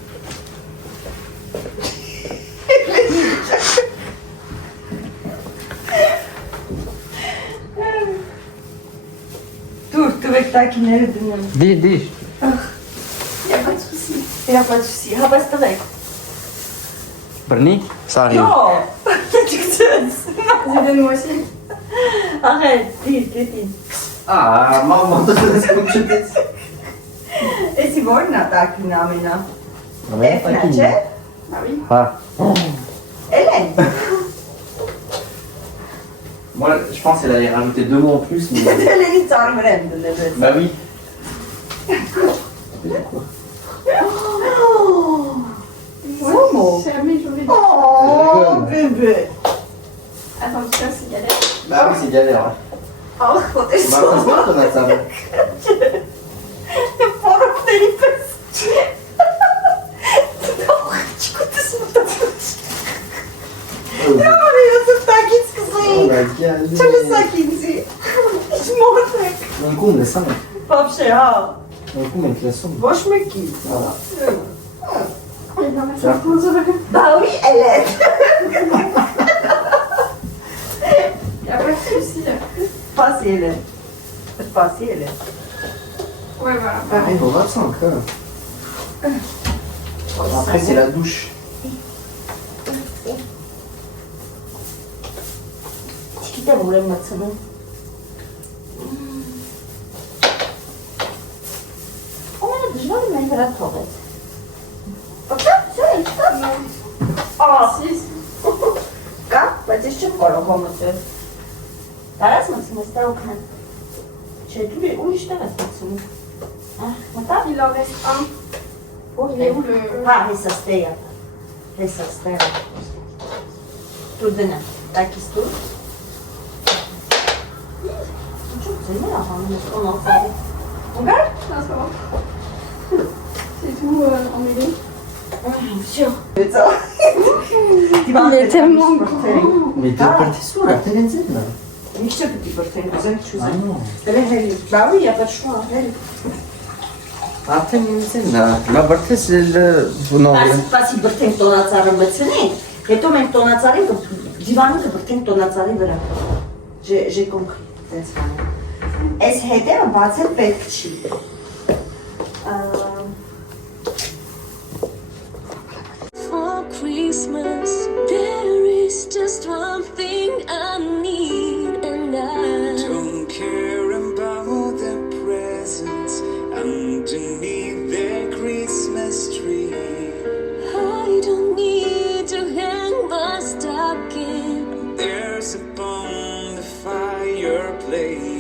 Դուր, տվեք տակիները դնեմ։ Dis. Y a pas de souci. Իրապացուսի, հավաս տվեք։ Brni. Ça arrive. Յո, չկցեց։ J'ai moi aussi. Աղետ, դիր։ Ah, maman, c'est comme tu dis. Էսի որն է տակին ամենա։ Ouais, Էֆնա, չէ։ Ah oui. Ah. Էլեն։ Moi, je pense qu'elle allait rajouter 2 mots en plus, mais. Էլենի ծարմր եմ դնել։ Bah oui. Սոմո։ Jamais j'aurais dit. Oh, bébé. Attends, tout ça, c'est galère. Bah oui, c'est galère. Ouais. Oh, Bah, t'es ça se voit, ton atteinte. Պորոքների պես։ Չկուտս մտածում։ Դրամարի ոսում տակից կզեի։ Չլսակ ինձի։ Ինչ մորդեք։ Un coup, mais ça. Բաբշե, հա։ Un coup, mais la somme. Ոչ մեկի։ Oui, non, mais ça pose. Բա oui, Էլեն։ Y a pas de souci. Սպասի Էլեն։ Սպասի Էլեն։ Ouais, voilà. Ah, il faut 25, là. Après, c'est la douche. Չգիտեմ ուր եմ մտցնում։ Ամենը դժվարը մենք դրա թողեց։ Ո՞նց է, ինչա՞։ Si, si. Կա, բայց ես չեմ կարող հոմոծել։ Տարած մտցում ես տա օգնեմ։ Չէ, դու ուրիշ տեղ ես մտցում։ Մտա։ Il en reste un. Il est où le. Հա, հեսա ստեյա։ Հեսա ստեյա։ Դու դնա, տակից դու։ Ինչու՞ ձենը ահանում ես կոնոցարի։ Ուգար։ Non, c'est bon. C'est tout emmêlé. Всё. Это. Il est tellement grand. Mais t'es parti sous la télévision, là. Еще petit portrait, vous avez choisi. Ah non. Bah oui, il n'y a pas de choix. La télévision, là. La partie, c'est le. Non, Պասի բրթենք տոնածարը մցնենք, հետո մենք տոնածարի դիվանը կբրթենք տոնածարի վրա։ J'ai compris, տենց բանը։ Այս հետևը բացել պետք չի։ For Christmas, there is just one thing I need, and I Don't care about the presents underneath the Christmas tree. I don't need to hang the stocking. There's upon the fireplace.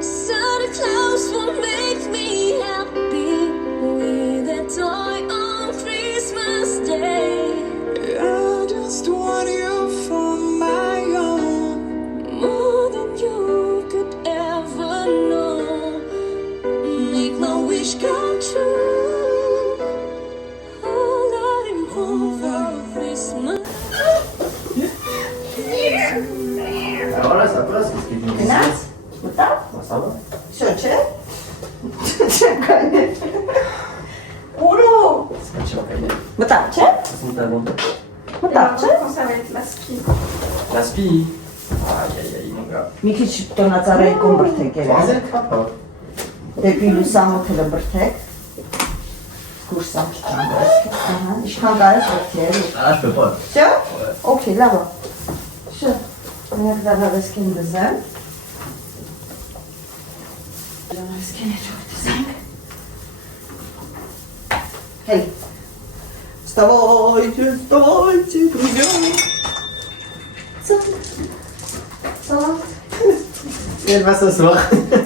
Santa Claus will make me happy with a toy on Christmas Day. I just want you for my own. More than you could ever know. Make my wish come true. All I want for Christmas. Voilà, ça passe, parce qu'il y a une Գնաց, մտա, Ça va. всё, չէ։ Չկայ։ Ուրո, C'est pas cher, quand même. մտա, չէ։ Ça sent ta bonne. Et Մտա, alors, չէ։ quand ça va être la spi. La spie. Aïe, aïe, aïe, mon gars. Մի քիչ տոնածարի կոմ բրթեք Vas-y, երա։ attrape. Դեպի լուսամուտը բրթեք։ Կուրսամ չտանգես։ Ահա, իշխան կարես բրթել։ Ah, je peux pas. Всё? Окей, լավ է։ Всё։ Մենք դարավեսքին դզեմ։ Դարավեսքին դզենք։ Հեյ։ Вставайте, вставайте, друзья. Салат։ Elle va s'asseoir.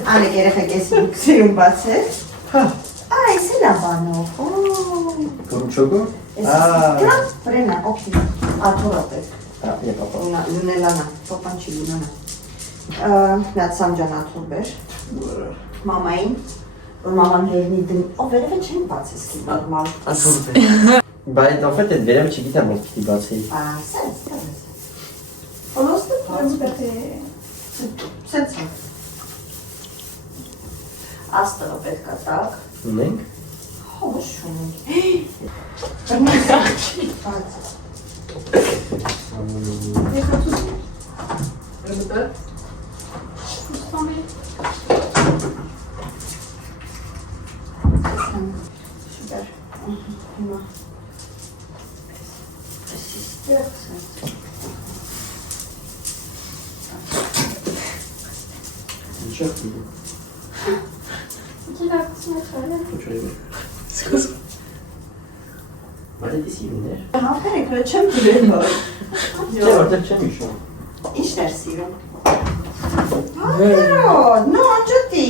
Անեք երեխեք էս սիրում բացել։ Այս էլ է բանով։ Comme choco. Դա վրենա, օքեյ։ Աթորատ է։ Ah, il y a pas. Լունելանա, փոփան չի լունանա։ Նած Սամջանաթով բեր, մամային, որ մաման հերնի դն, վերևը չեն բացեսկի նորմալ։ Աշուրդ է։ Բայց en fait, այդ վերևը չգիտեմ ոնց պիտի բացեի։ Սենց, Հոլոստը բաց սենց է։ Աստղը պետք է տակ։ Ունենք։ Ոչ ունենք։ Բաց։ Super. Հիմա։ Ինչա՞ր դու։ Qui va continuer à travailler? Faut que tu rigoles. C'est quoi ça? Bah t'es ici, Vénère. Համբերեք, որ չեմ դրել որ։ Tiens, որտեղ չեմ հիշում։ Ի՞նչն էր սիրում։ Ահա, նո, աջոտի։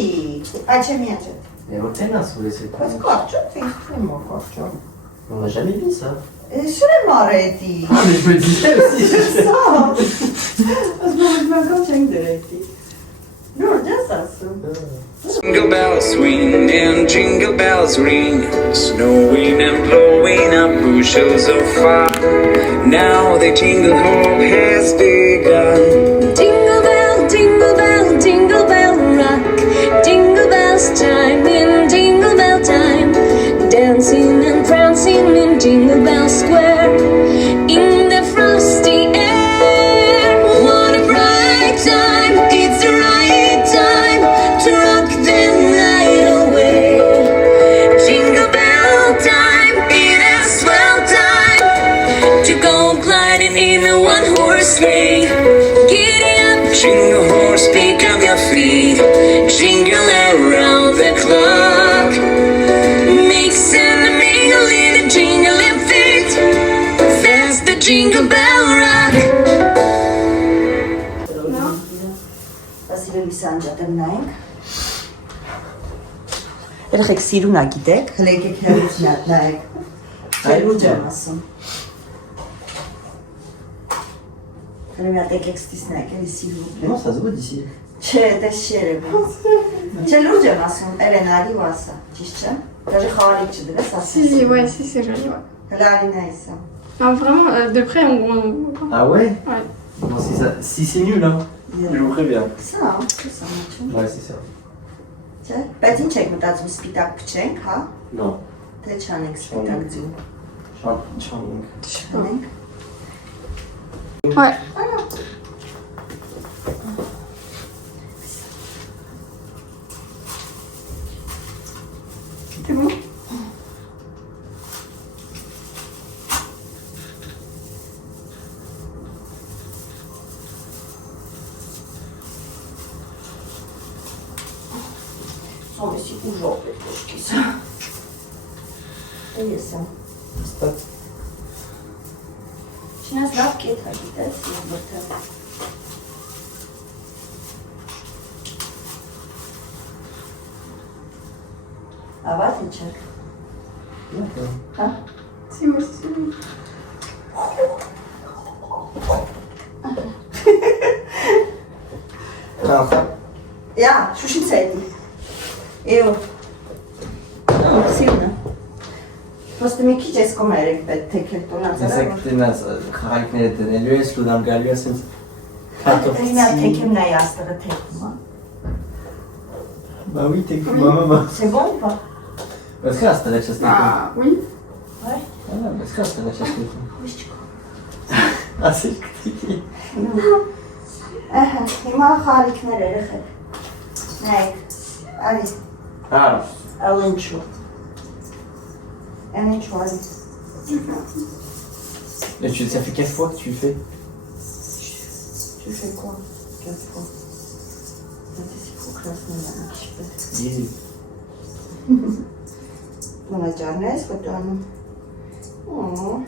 Աչեմի աջոտ։ Mais որտեղ ասում ես այդ։ Բայց կարճոտ է, չեմ կարճոտ։ On n'a jamais vu ça. Շրեմ արետի։ Ah mais je me disais aussi. Սա։ Ասում չենք դրետի։ Նոր դες ասում։ Jingle bells swing and jingle bells ring, snowing and blowing up bushels of fun. Now the jingle hall has begun. Jingle bell, jingle bell, jingle bell rock. Jingle bells chime in jingle bell time. Dancing and prancing in Jingle Bell Square. In the frosty air. What a bright time. It's the right time to rock the night away. Jingle bell time. It is swell time to go gliding in a one-horse sleigh. Giddy up, Jingle horse, pick up your feet, jingle around the clock. mix and mingle in a jingling fit. That's the Jingle Bell Rock. Ասիրելի սանջատեմ նայենք։ Երեխեք սիրունա գիտեք, հլը եկեք հերուց նայեք։ Չելուջ եմ ասում։ Հլը մի հատ եկեք ստիս նայեք, էլի սիրուն։ Non, ça se voit d'ici. Չէ, դա շերը բաց։ Չելուջ եմ ասում, Էրենարի ու ասա, ճիշտ չէ։ Даже խարիկ չդրես ասես։ Si, ouais, si, c'est joli, ouais. Հլը արինա իսա։ Non, vraiment, de près, on voit. Ah ouais? Ouais. Non, si c'est nul, hein. Je vous préviens. Սա, սա մաչում։ Ouais, c'est ça. Չէ, բայց ինչ եք մտածում սպիտակ փչենք, հա։ Non. Թե չանենք սպիտակ ձու։ Channing. Անենք։ Ouais. C'est bon? Son ici toujours qui ça. Et ça. Stop. Չնայած լավ կետ է, գիտես, յոգուրտը։ Ավազ իչեք, D'accord. հա։ Si, moi aussi, c'est joli. Alors, ça. Յա, շուշից է էդի։ Եո։ Սիրունը։ Պրոստը մի քիչ ես կոմ երեք պետ թեքել տոնած C'est ça que t'es nas, խաղայքները տնելու ես, լուդամ գալու ես ինձ կատով Մի հատ թեքեմ նայ աստղը թեքում, հա։ Bah oui, t'es comme maman. C'est bon ou pas? Parce que là, c'était la chasse Ah, oui. Ouais. Ah, parce que là, c'était la chasse Oui, je crois. Ah, c'est compliqué. Ահա, հիմա խարիքներ երեխեք։ Նայեք, արի, Ah, ալ ինչու։ Այն ինչու արի։ et ça fait 4 fois que tu le fais. Tu fais quoi? 4 fois. Это si faut красный лампочка. Et On a déjà un nez, потом. Oh.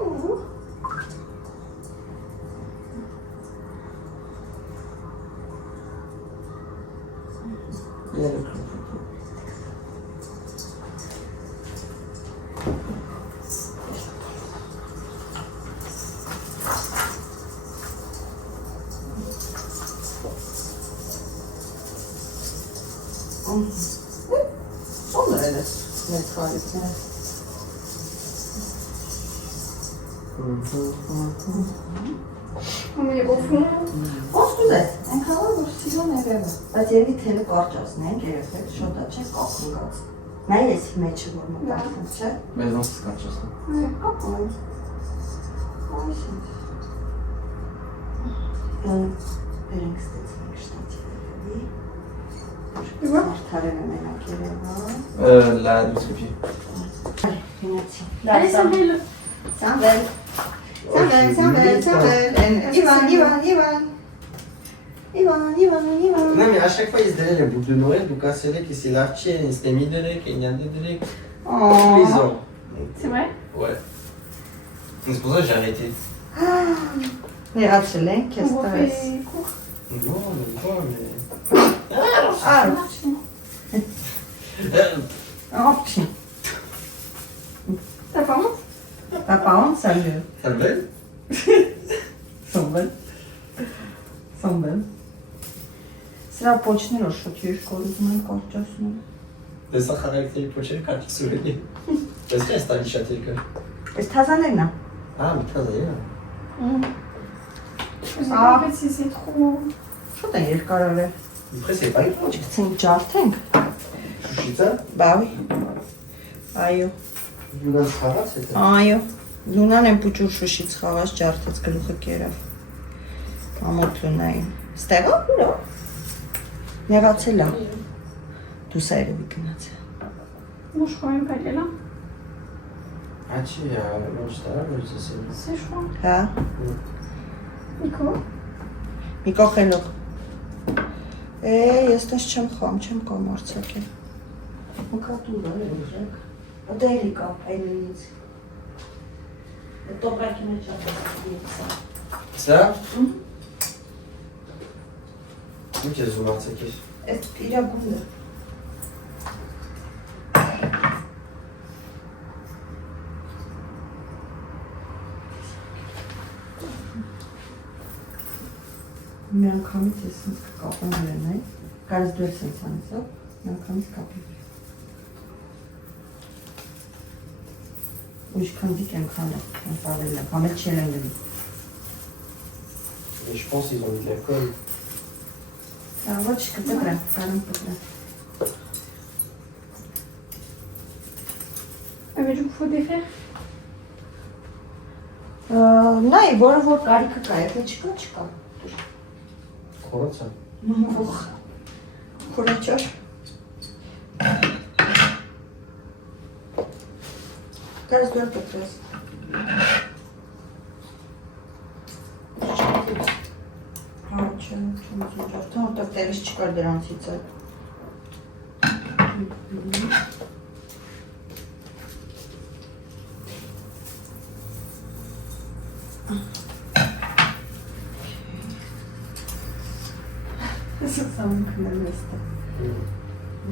Oh. il y a le clou. Ոնց է մեծ խարիցը։ On est au fond. Ոնց կուզես, այնքան որ սիրուն է վերը։ Բայց երևի թելը կարճ ասնենք, երեխեք շատ չէ կախնգած։ Նա ես մեջը որ մտածում, չէ։ Մեզ ոնց կաճասն։ Կապոյ։ Բերենք ստեցնենք շտատիվերի։ Արդարենը մենակ երևա։ La description. Գնացի։ Allez, Samuel. Samuel. Ivan. Non mais à chaque fois ils se donnaient les boucles de Noël, donc à celui qui s'est l'archi, il s'était mis de lait, il y a des lait. Tous les ans. C'est vrai? Ouais. C'est pour ça que j'ai arrêté. Նեղացել ենք, ես On տվես։ refait court. Non, Ար, mais ապչի, T'as pas honte? տապաուն սալյը, ça le belle. Սամբել, սրա պոչներով շոտ յուր կորուզում են կարճասնում, Mais ça caractérise pour chez quand tu souviens. Parce que c'est un château que. ես թազաներն է, Ah, mais très bien. Je sais pas, en fait, si c'est trop. շոտ են երկարար է, Après c'est pas une ոչ կցենք ջարդենք, chouchita. բավի, այո, Je vous donne ce travail, c'était. այո, լունան են պուճուր շուշից խաղաց ջարդեց գլուխը կերավ, ամոտ լունային, ստեղա ուրա, նեղացել է, դու սա երևի գնացել, Bon, je crois même pas qu'elle est là. Ah, tu es là, c'est. C'est, je crois. հա, Nico. մի կոխելով, ես տես չեմ խամ, չեմ կամ արցակել, մկատուր է, ուժեք, դա էլի կա, այլինից, տոպրակի մեջ ատասի, Ça? Où tu as zoomé c'est qui? ես իրագունդ է, մի անգամից ես ինձ կկապեմ լենայի, կարս դու ես ինձ անցավ, մի անգամից կապեմ, ուշքան դիք ենքան է, ընտարել է, համել չել են լնի, Et je pense qu'ils ont mis de la colle. ոչ կտգրեմ, կարեմ տգրեմ, Ah, mais du coup, faut défaire. նայ, որը որ կարիքը կա, եթե չկա, Trop ça. խուրեչոր, կարս դու տգրես, հա, չեմ զուջարդան, որտեղ տերիս չկար դրանցից է, Սամուն քնել եստը,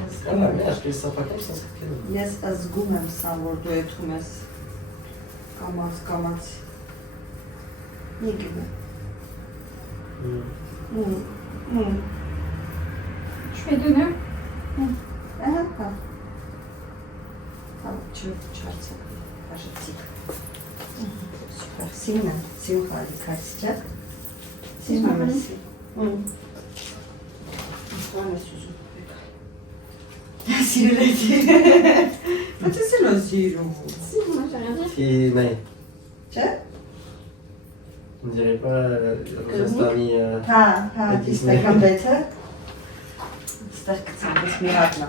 Ah la merde, je fais ça pas comme ça, c'est quel. ես զգում եմ սա, որ դու եթում ես կամաց, մի գիվը, Je fais 2 nœuds. ահա, հա, չարցակ, հաշեցիկ, սուպեր, սին խալի կարսիճա, սին մամեսի, Սպան ես ուզում եկալ, սիրել եք, բայց ես էլ սիրում, Si, moi, j'ai rien dit. Qui, mais. չէ, On dirait pas Rostami. հա, իստական բեթը, ստեղ կցանք ես մի հատնա,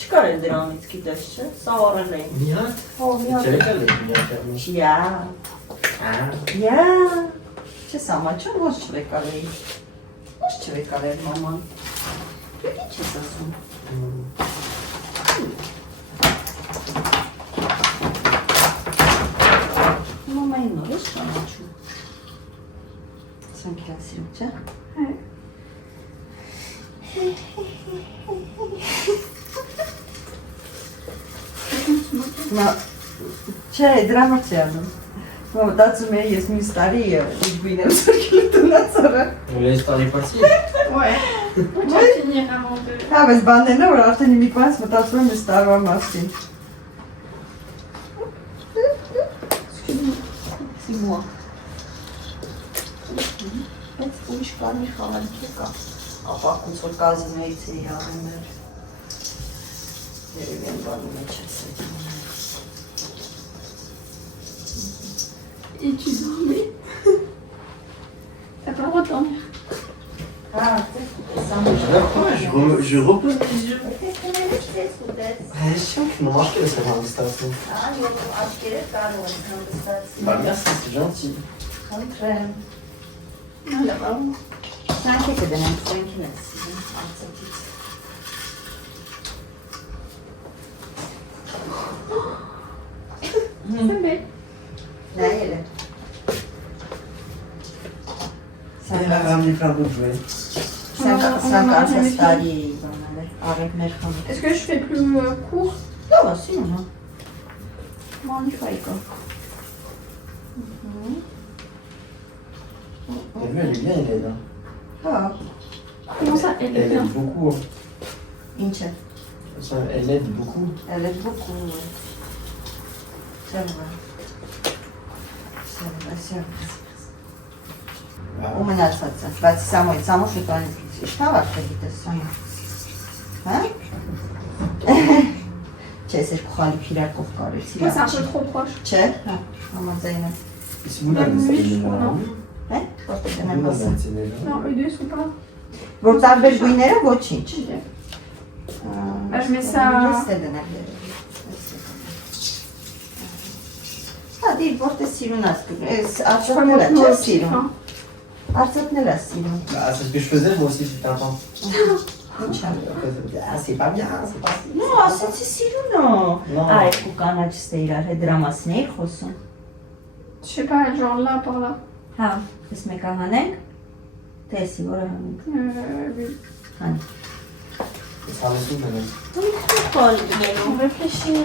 չկար են դրանից գիտես չէ, սա առել էին, Mirat? հո մի Tu հատ, avais quel Mirat? յա, չես ամաչում, ոչ չվեկալ էի, ոչ չվեկալ էր մաման, դու ինչ ես ասում, մամային նոր ես շամաչում, սանք էլ սիրում չէ, Ouais. չէ, դրա համար չի անում, մտածում էի ես մյուս տարի իր գույն եմ սրկել տնացորը, On laisse parler parti. Ouais. Moi, tu vas finir avant de... Հա, բայց բաններն որ արդեն մի բանից մտածում եմ այս տարվա մասին։ Excuse-moi. Բայց ուրիշ կարմիր խաղալիք կա։ Ապա ոնց որ կազինոյից էի հավեմ մեր։ Երևի են բանի մեջ ես էդի։ Et tu dormais. T'as pas le droit de dormir. Ah, Je repose les yeux. Ահա, Chiant, non, marche que ça va en station. աչքերը կարող են հանդիսացնել։ Bah merci, c'est gentil. Խնդրեմ։ Non, là-bas. Սանքի կդնեմ, սանքին ես սիրում, արծաթից։ C'est belle. Նայել է։ Elle a ramené plein d'autres jouets. Սրանք անցած տարի էի բանել, արև մեր խանութ։ Est-ce que je fais plus court? Լավ, ասին հա։ Magnifique. T'as vu, elle est bien, elle est là. Հա, Comment ça, elle est Elle bien? aide beaucoup. ինչ է։ Elle aide beaucoup. Elle est beaucoup. C'est vrai. C'est vrai, c'est vrai. Ու մնացածը, բայց սամոյ շուտանից իշտավար կգիտես սամոյ։ Հա? Չէ, ես երկու խալիք իրար կող կարեցի։ Ouais, c'est un peu trop proche. Չէ, հա, համաձայն եմ։ Ils sont où là, les non. Հե? Որտե Où գնեմ là, ասեմ։ c'est là. Non, eux deux sont pas. Որ տարբեր գույները ոչինչ։ Bah, je mets ça. Ես դե դնեմ երևի։ Հա, դիր որտե սիրուն ասկու։ Ես Je crois արծաթները que չէ aussi. սիրուն։ Hein. Արծաթները սիրուն։ Bah, c'est ce que je faisais moi aussi, c'était un temps. Ինչ է։ Après, ça me dit, ah, c'est pas bien, c'est pas si. No, ասեցի սիրունո։ Non. Այդ ու կանաչ ստեիր արհե դրամասն էի խոսում։ Je sais pas, genre là, par là. Հա, ես մեկը հանենք։ Տեսի, որը հանենք։ Oui. Հանի։ Ça sera le tout, madame. On réfléchit.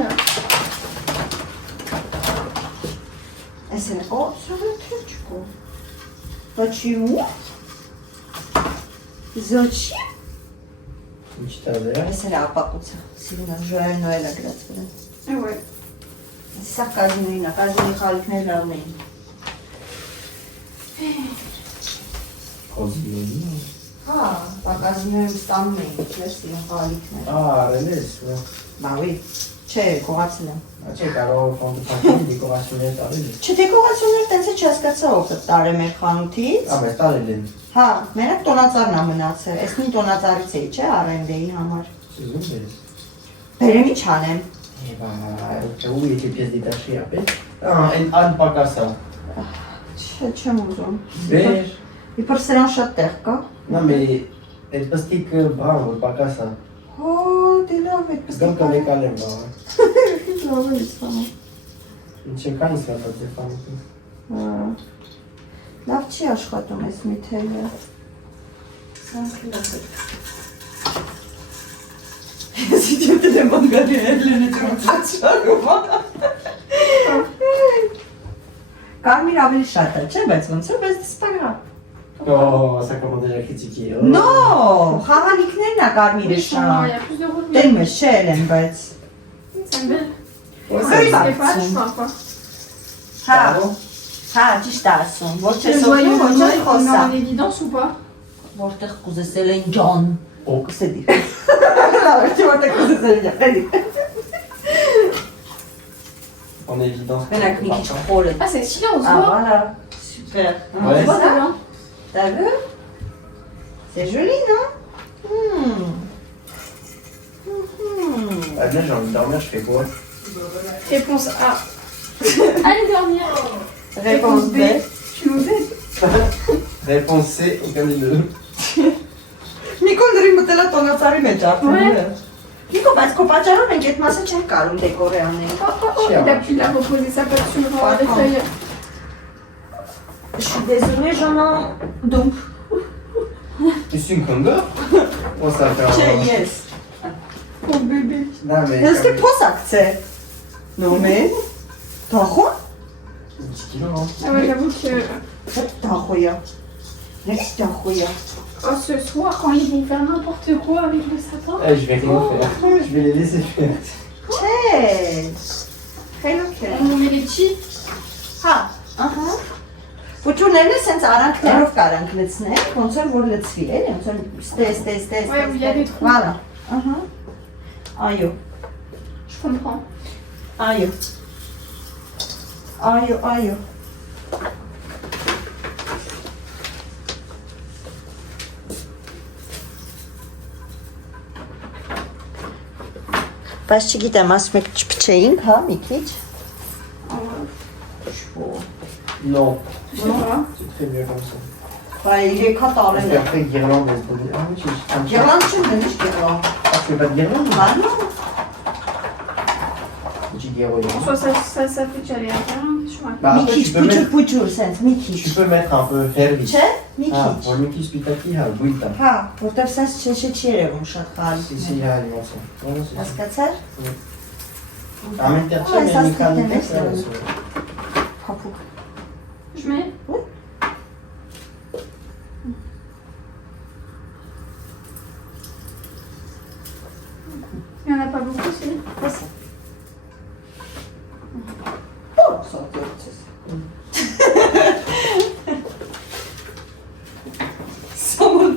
Այս է, օ, սովետիչկո։ Почему? Зачем? Une petite arrière. Այս է ապակուցը։ Սիրունը Ժոել Նոելը գրած վրա։ Ah ouais. Սա կազինոյին, կազինոյի խալիքներ լավն էին։ Cordillon. Հա, կազինոյում ստանում էին, չէ, սիրուն խալիքներ։ Ah, RLS, ouais. Բա oui, չէ, կողացել եմ։ Ah, tiens, alors, quand tu prends une décoration de RLS. Չդեկորացիոններ տենց է չհասկացա ով տարե մեր խանութից։ Ah, bah, c'est RLS. Հա, մենակ տոնածառն է մնացել։ Այս նույն տոնածառից էի, չէ, առենդեի համար։ C'est où, RLS? Բերեմ ինչ անեմ։ Eh bah, au cas où, il y a des pièces détachées après. Ah, une pas qu'à ça. Չեմ ուզում։ Beige. Իբր սրան շատ տեղ կա։ Non, mais elle plastique brun, pas qu'à ça. Հո, դե լավ է, պես Comme avec la lèvre. լավ է իսկանում։ Une chicane, ça va pas te faire non plus. Լավ չի աշխատում այս միթելը։ Սրանք լավ է։ Ես իդիոտ եմ անգարի Էլենի դրոցացարում։ Կարմիր ավելի շատ է, չէ, բայց ոնց է, բայց սպագա։ Oh, ça commence déjà à critiquer. Oh. No, խաղալիքներն է կարմիրը Il y շատ։ a plus de routes. Դեմ է շել եմ, բայց։ C'est belle. Ouais, Oui, ça- bah. C'est pas, je crois pas. Հա, Pardon? հա, ճիշտ է ասում։ Ոչ Tu թե le voyais սովորում, ոչ vraiment, թե il met խոսա։ en évidence ou pas? Որտեղ կուզեսել են Ջոն։ Oh. Կսեդի։ Լավ, չէ որտեղ կուզեսել են Ջոն։ En évidence. Մենակ մի քիչ խոր է։ Ah, c'est stylé, on se Ah, voit. voilà. Super. Ouais. On se voit, c'est bien. T'as vu? C'est joli, non? Ah, là, j'ai envie de dormir, je fais quoi? Réponse A. Allez dormir. Réponse B. Tu nous aides. Réponse C, aucun des deux. Նիկոլ դրի մտել է տոնածառի մեջ Ouais. արդեն։ Նիկո, բայց քո պատճառով մենք այդ մասը չենք կարող դեկորե անել։ Oh, oh, oh, il a reposé sa patte sur les feuilles. Je suis désolée, Jean. Donc, C'est une condor? Oh, ça va faire. չէ, yes. Pauvre bébé. Non, mais. Est-ce que comme- փոսակց է։ Նոմե։ Թախո։ Un petit kilo, hein. Ah ouais, j'avoue que... Թախոյա։ Next թախոյա։ Ce soir, quand il vont faire n'importe quoi avec le sapin. Je vais rien faire. Je vais les laisser faire. Չէ։ Խելոք է։ On met les chips. Հա, ահա։ Փոճուներն սենց արանքներով կարանք լցնել, ոնց որ լցվի, էլի, ոնց որ ստես։ Ouais, il y a des trous. Voilà. Ահա։ Այո, Je comprends. այո։ Այո։ Բայց չգիտեմ, ասում եք չփչեինք, հա, մի քիչ։ Non, Je sais pas. c'est très mieux comme ça. Բայ 3 հատ Je արել vais է։ faire guirlande. Ah oui, j'ai Գերան չունի, ինչ գերան։ Ah, tu fais pas de guirlande? Բանո։ J'ai guirlande. Soit ça fait déjà les rien. Je vois. Bah, Մի après, քիչ tu peux mettre, փուճուր, սենց մի քիչ։ tu peux mettre un peu faire vite. Չէ, մի Ah, քիչ։ pour le miki spitaki, ah, buita. Հա, որտեվ սենց չի երևում շատ Si, խալի։ si, allez, on sent. Non, non, c'est ça. Հասկացար։ Ah, mais t'as Ouais, ça mais se fait bien, ça, ça. ça. Փափուկ։ Je mets. Oui. Il n'y en a pas beaucoup, c'est bien. Տեսա։ Ո՞ր սոտեցես։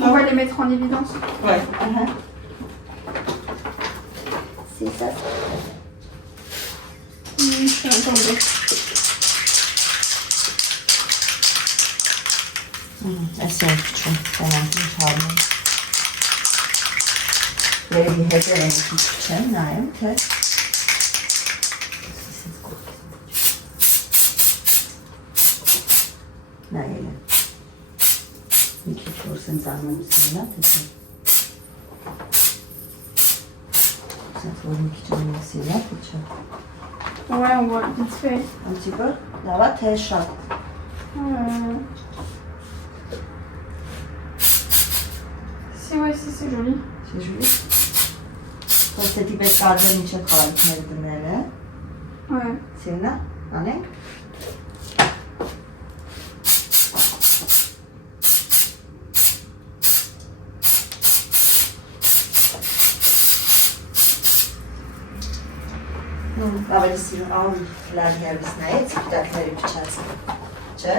On va les mettre en évidence. Ouais, ահա։ C'est ça. Attendez. Այսինքն փչում, տանանք հարմար։ Երևի հետերը մի քիչ չեմ, նայեմ, թե։ Նայել եմ։ Մի քիչ որ սենց անում սենա, թե թե։ Սենց որ մի քիչ անում սենա, թե չէ։ Ouais, on voit vite fait. Un petit peu, là-bas, թե շատ։ Si, ouais, si, c'est joli. C'est joli։ Ոստետի պետք ադր ինչը խալիքներ դնել է։ Ouais. Սենա, անենք։ Ավելի սիրում, ավելի լավ երևս նայեց, պիտակների փչացը։ Չէ։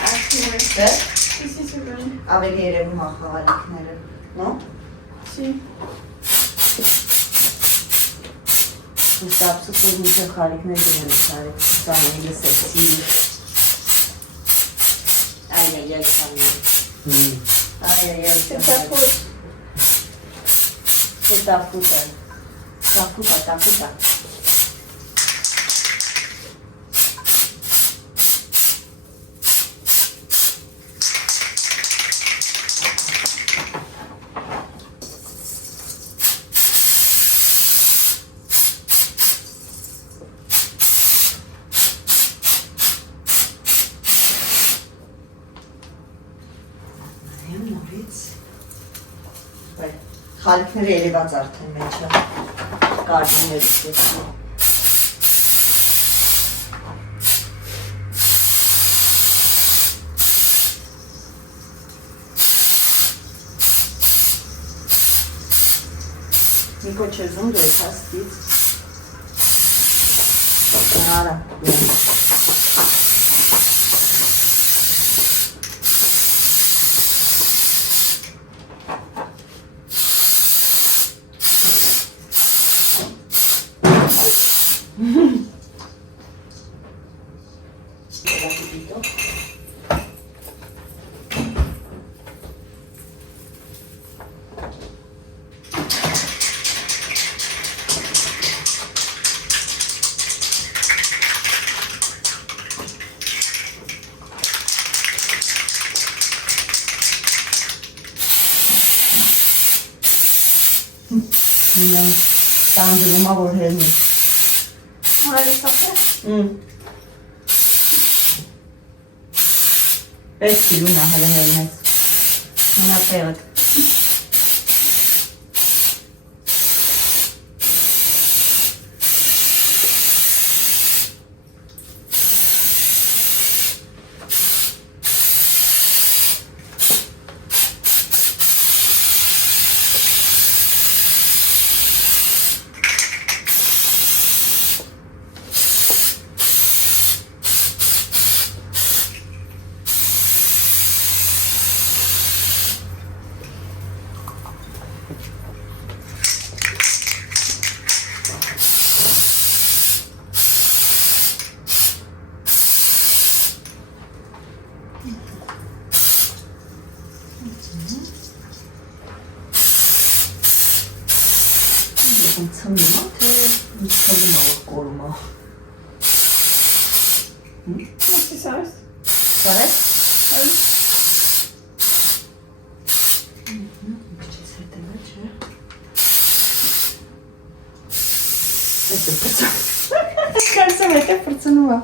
Չէ։ Si, si, c'est joli. Ավելի երևում ախաղալիքները, նո։ Si. Իսկ ապսուս որ միշտ խալիքներ դնել է շարեք, սանեն լսեցի։ Այ, սանեն։ Այ, C'est ta faute. C'est ta faute. Ta faute. Խալիքները երևաց արդեն մեջը, կարդիներից տեսնի։ Նիկո չեզում դու ես հաստից։ Արա, տանջվում ա որ հելնի։ On va les sortir. Պես կիլուն ա հələ հելնեց։ Մնա տեղդ։ Ցնցում է, թե ինչ թվում է որ կորում է։ Merci, ça reste. Կարես։ Oui. Քիչ հետևը, չէ։ Այդպես պրծում։ Կարծում եք է պրծնում է։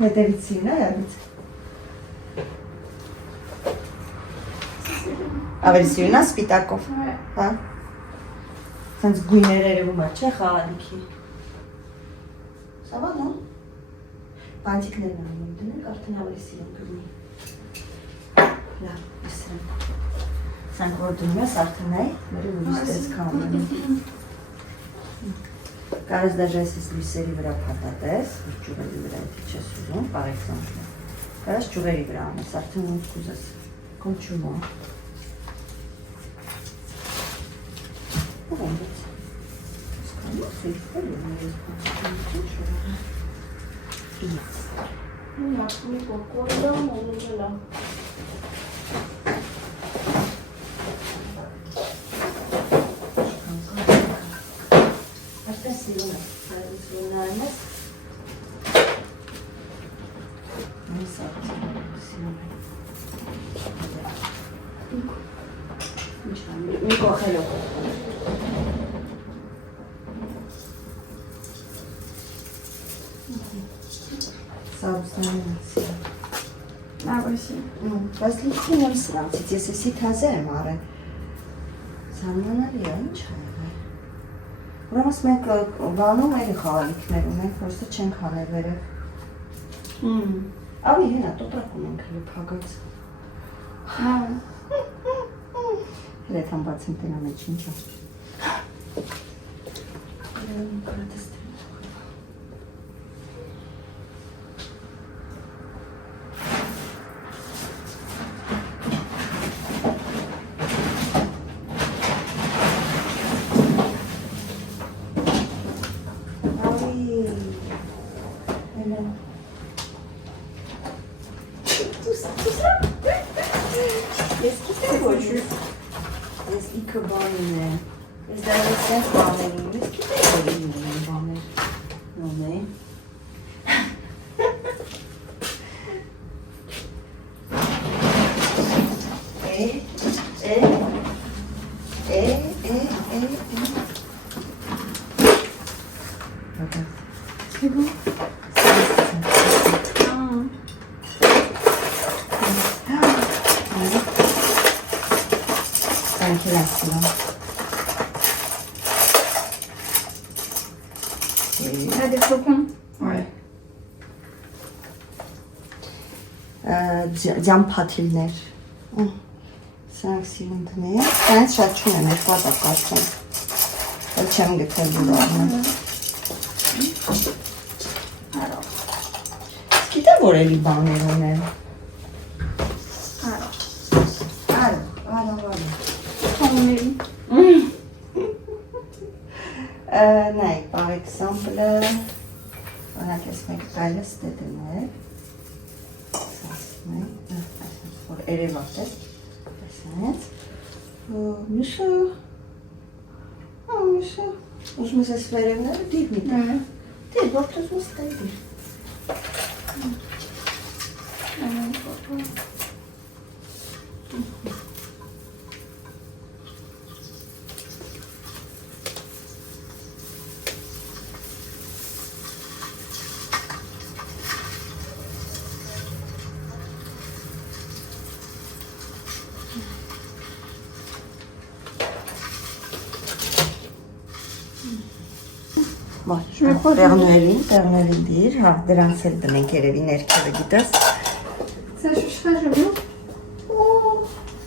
Հետևիցին է, յարից։ Ավելի սիրուն է սպիտակով։ Ouais. Հա։ Սենց գույներ երևում է, չէ, խաղալիքի։ Սա բա, նո։ Բանտիկներն անում դնենք, արդեն ավելի սիրուն կլինի։ Լավ, իսրեմ։ Սանք որ դնում ես, արդեն այ, մերի ուրիս տես կամենում։ Կարես դաժը ես լույսերի վրա պատատես, որ ճուղերի վրա էդի չես ուզում, պարեքսանքն է։ Կարես ճուղերի վրա անես, արդեն ոնց կուզես, կոմչում է։ Ով ամբեց։ Սկանում սիրկել եմ ես բանտիկին շորը։ Il y a plus beaucoup dedans, on est là. Asta siruna, siruna aynes. Neyse, siruna. Niko, hello. Սաբստանցիա։ Ah, voici. Բայց լիքին եմ սրանցից, ես էսի թազե եմ արել։ Զանմանալի է, ինչ է եղել։ Ուրեմս մենք բանում էլի խաղալիքներ ունենք, պրոստը չենք հանել վերև։ Ավելի հենա, տոտրակում ենք հելի պագած։ Ah, Հել էտ համբացեմ տենա մեջ ինչ է։ Ես գիտեմ որ ես իքը բանին է, ես դա ես սենց բաներին, ես գիտեմ որ իմ բաներ, նոն է։ c'est bon. Tranquillation. Ah, des flocons. Ouais. Ձյան փաթիլներ։ Սրանք սիրուն դնի։ Սրանց շատ չունեմ, երկու հատ կարծում։ Էլ չեմ գտել դուրանը։ Գիտեմ որ էլի բաներ ունեմ։ Արո։ Նայ, par exemple, օրինակ ես մեկ տայլս դետեներ, որ երևատ է, տեսանեց, միշը, ուզում ես ես վերևները դիր մի տեղ, դիր, որդ ուզում ես տեղ դիր։ Պերներին դիր, հա, դրանց էլ դնենք երևի ներքևը գիտես։ Ça, je ferai bien.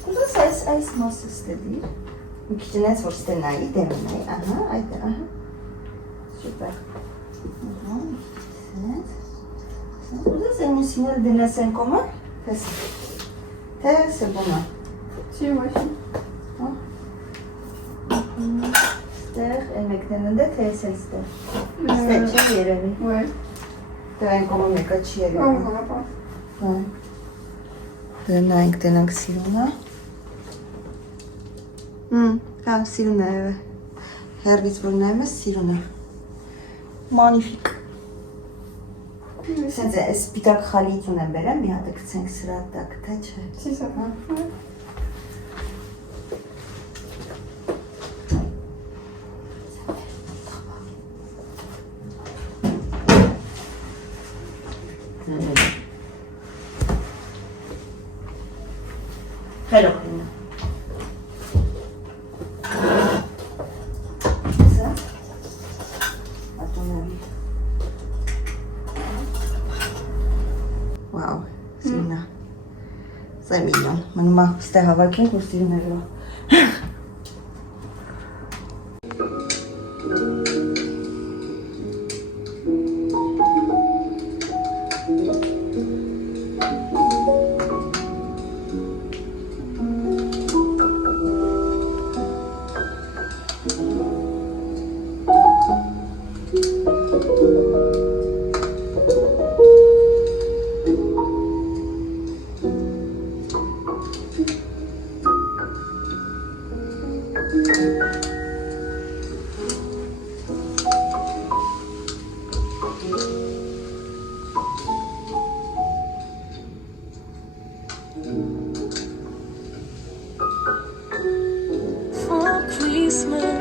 Կուզես այս մասը ստեդիր, մի քիչնեց որ ստենայի, դերնայի, ահա, այդ, ահա, սուպեր, կուզես են մուսին էլ դնես են կոմը, թե se բունա, Si, voici. ստեղ, են մեկնեն ընդե, թե ես էլ ստեղ, ստեղ չի երևի, Ouais. դե են կոմը մեկը չի Oh, երևի, on va pas. դե նայինք դենանք սիրունա, Հա, սիրուն է։ Հերվից որ նայում ես, սիրուն է։ Մանիֆիկ։ Սենց է, սպիտակ խալից ունեմ բերեմ, մի հատ գցենք սրա տակ, թե չէ։ C'est ça. Ouais. Hello. Ça, à ton avis. Wow, Sina. C'est mignon. Maman, c'était avec qui ou Sina là? For Christmas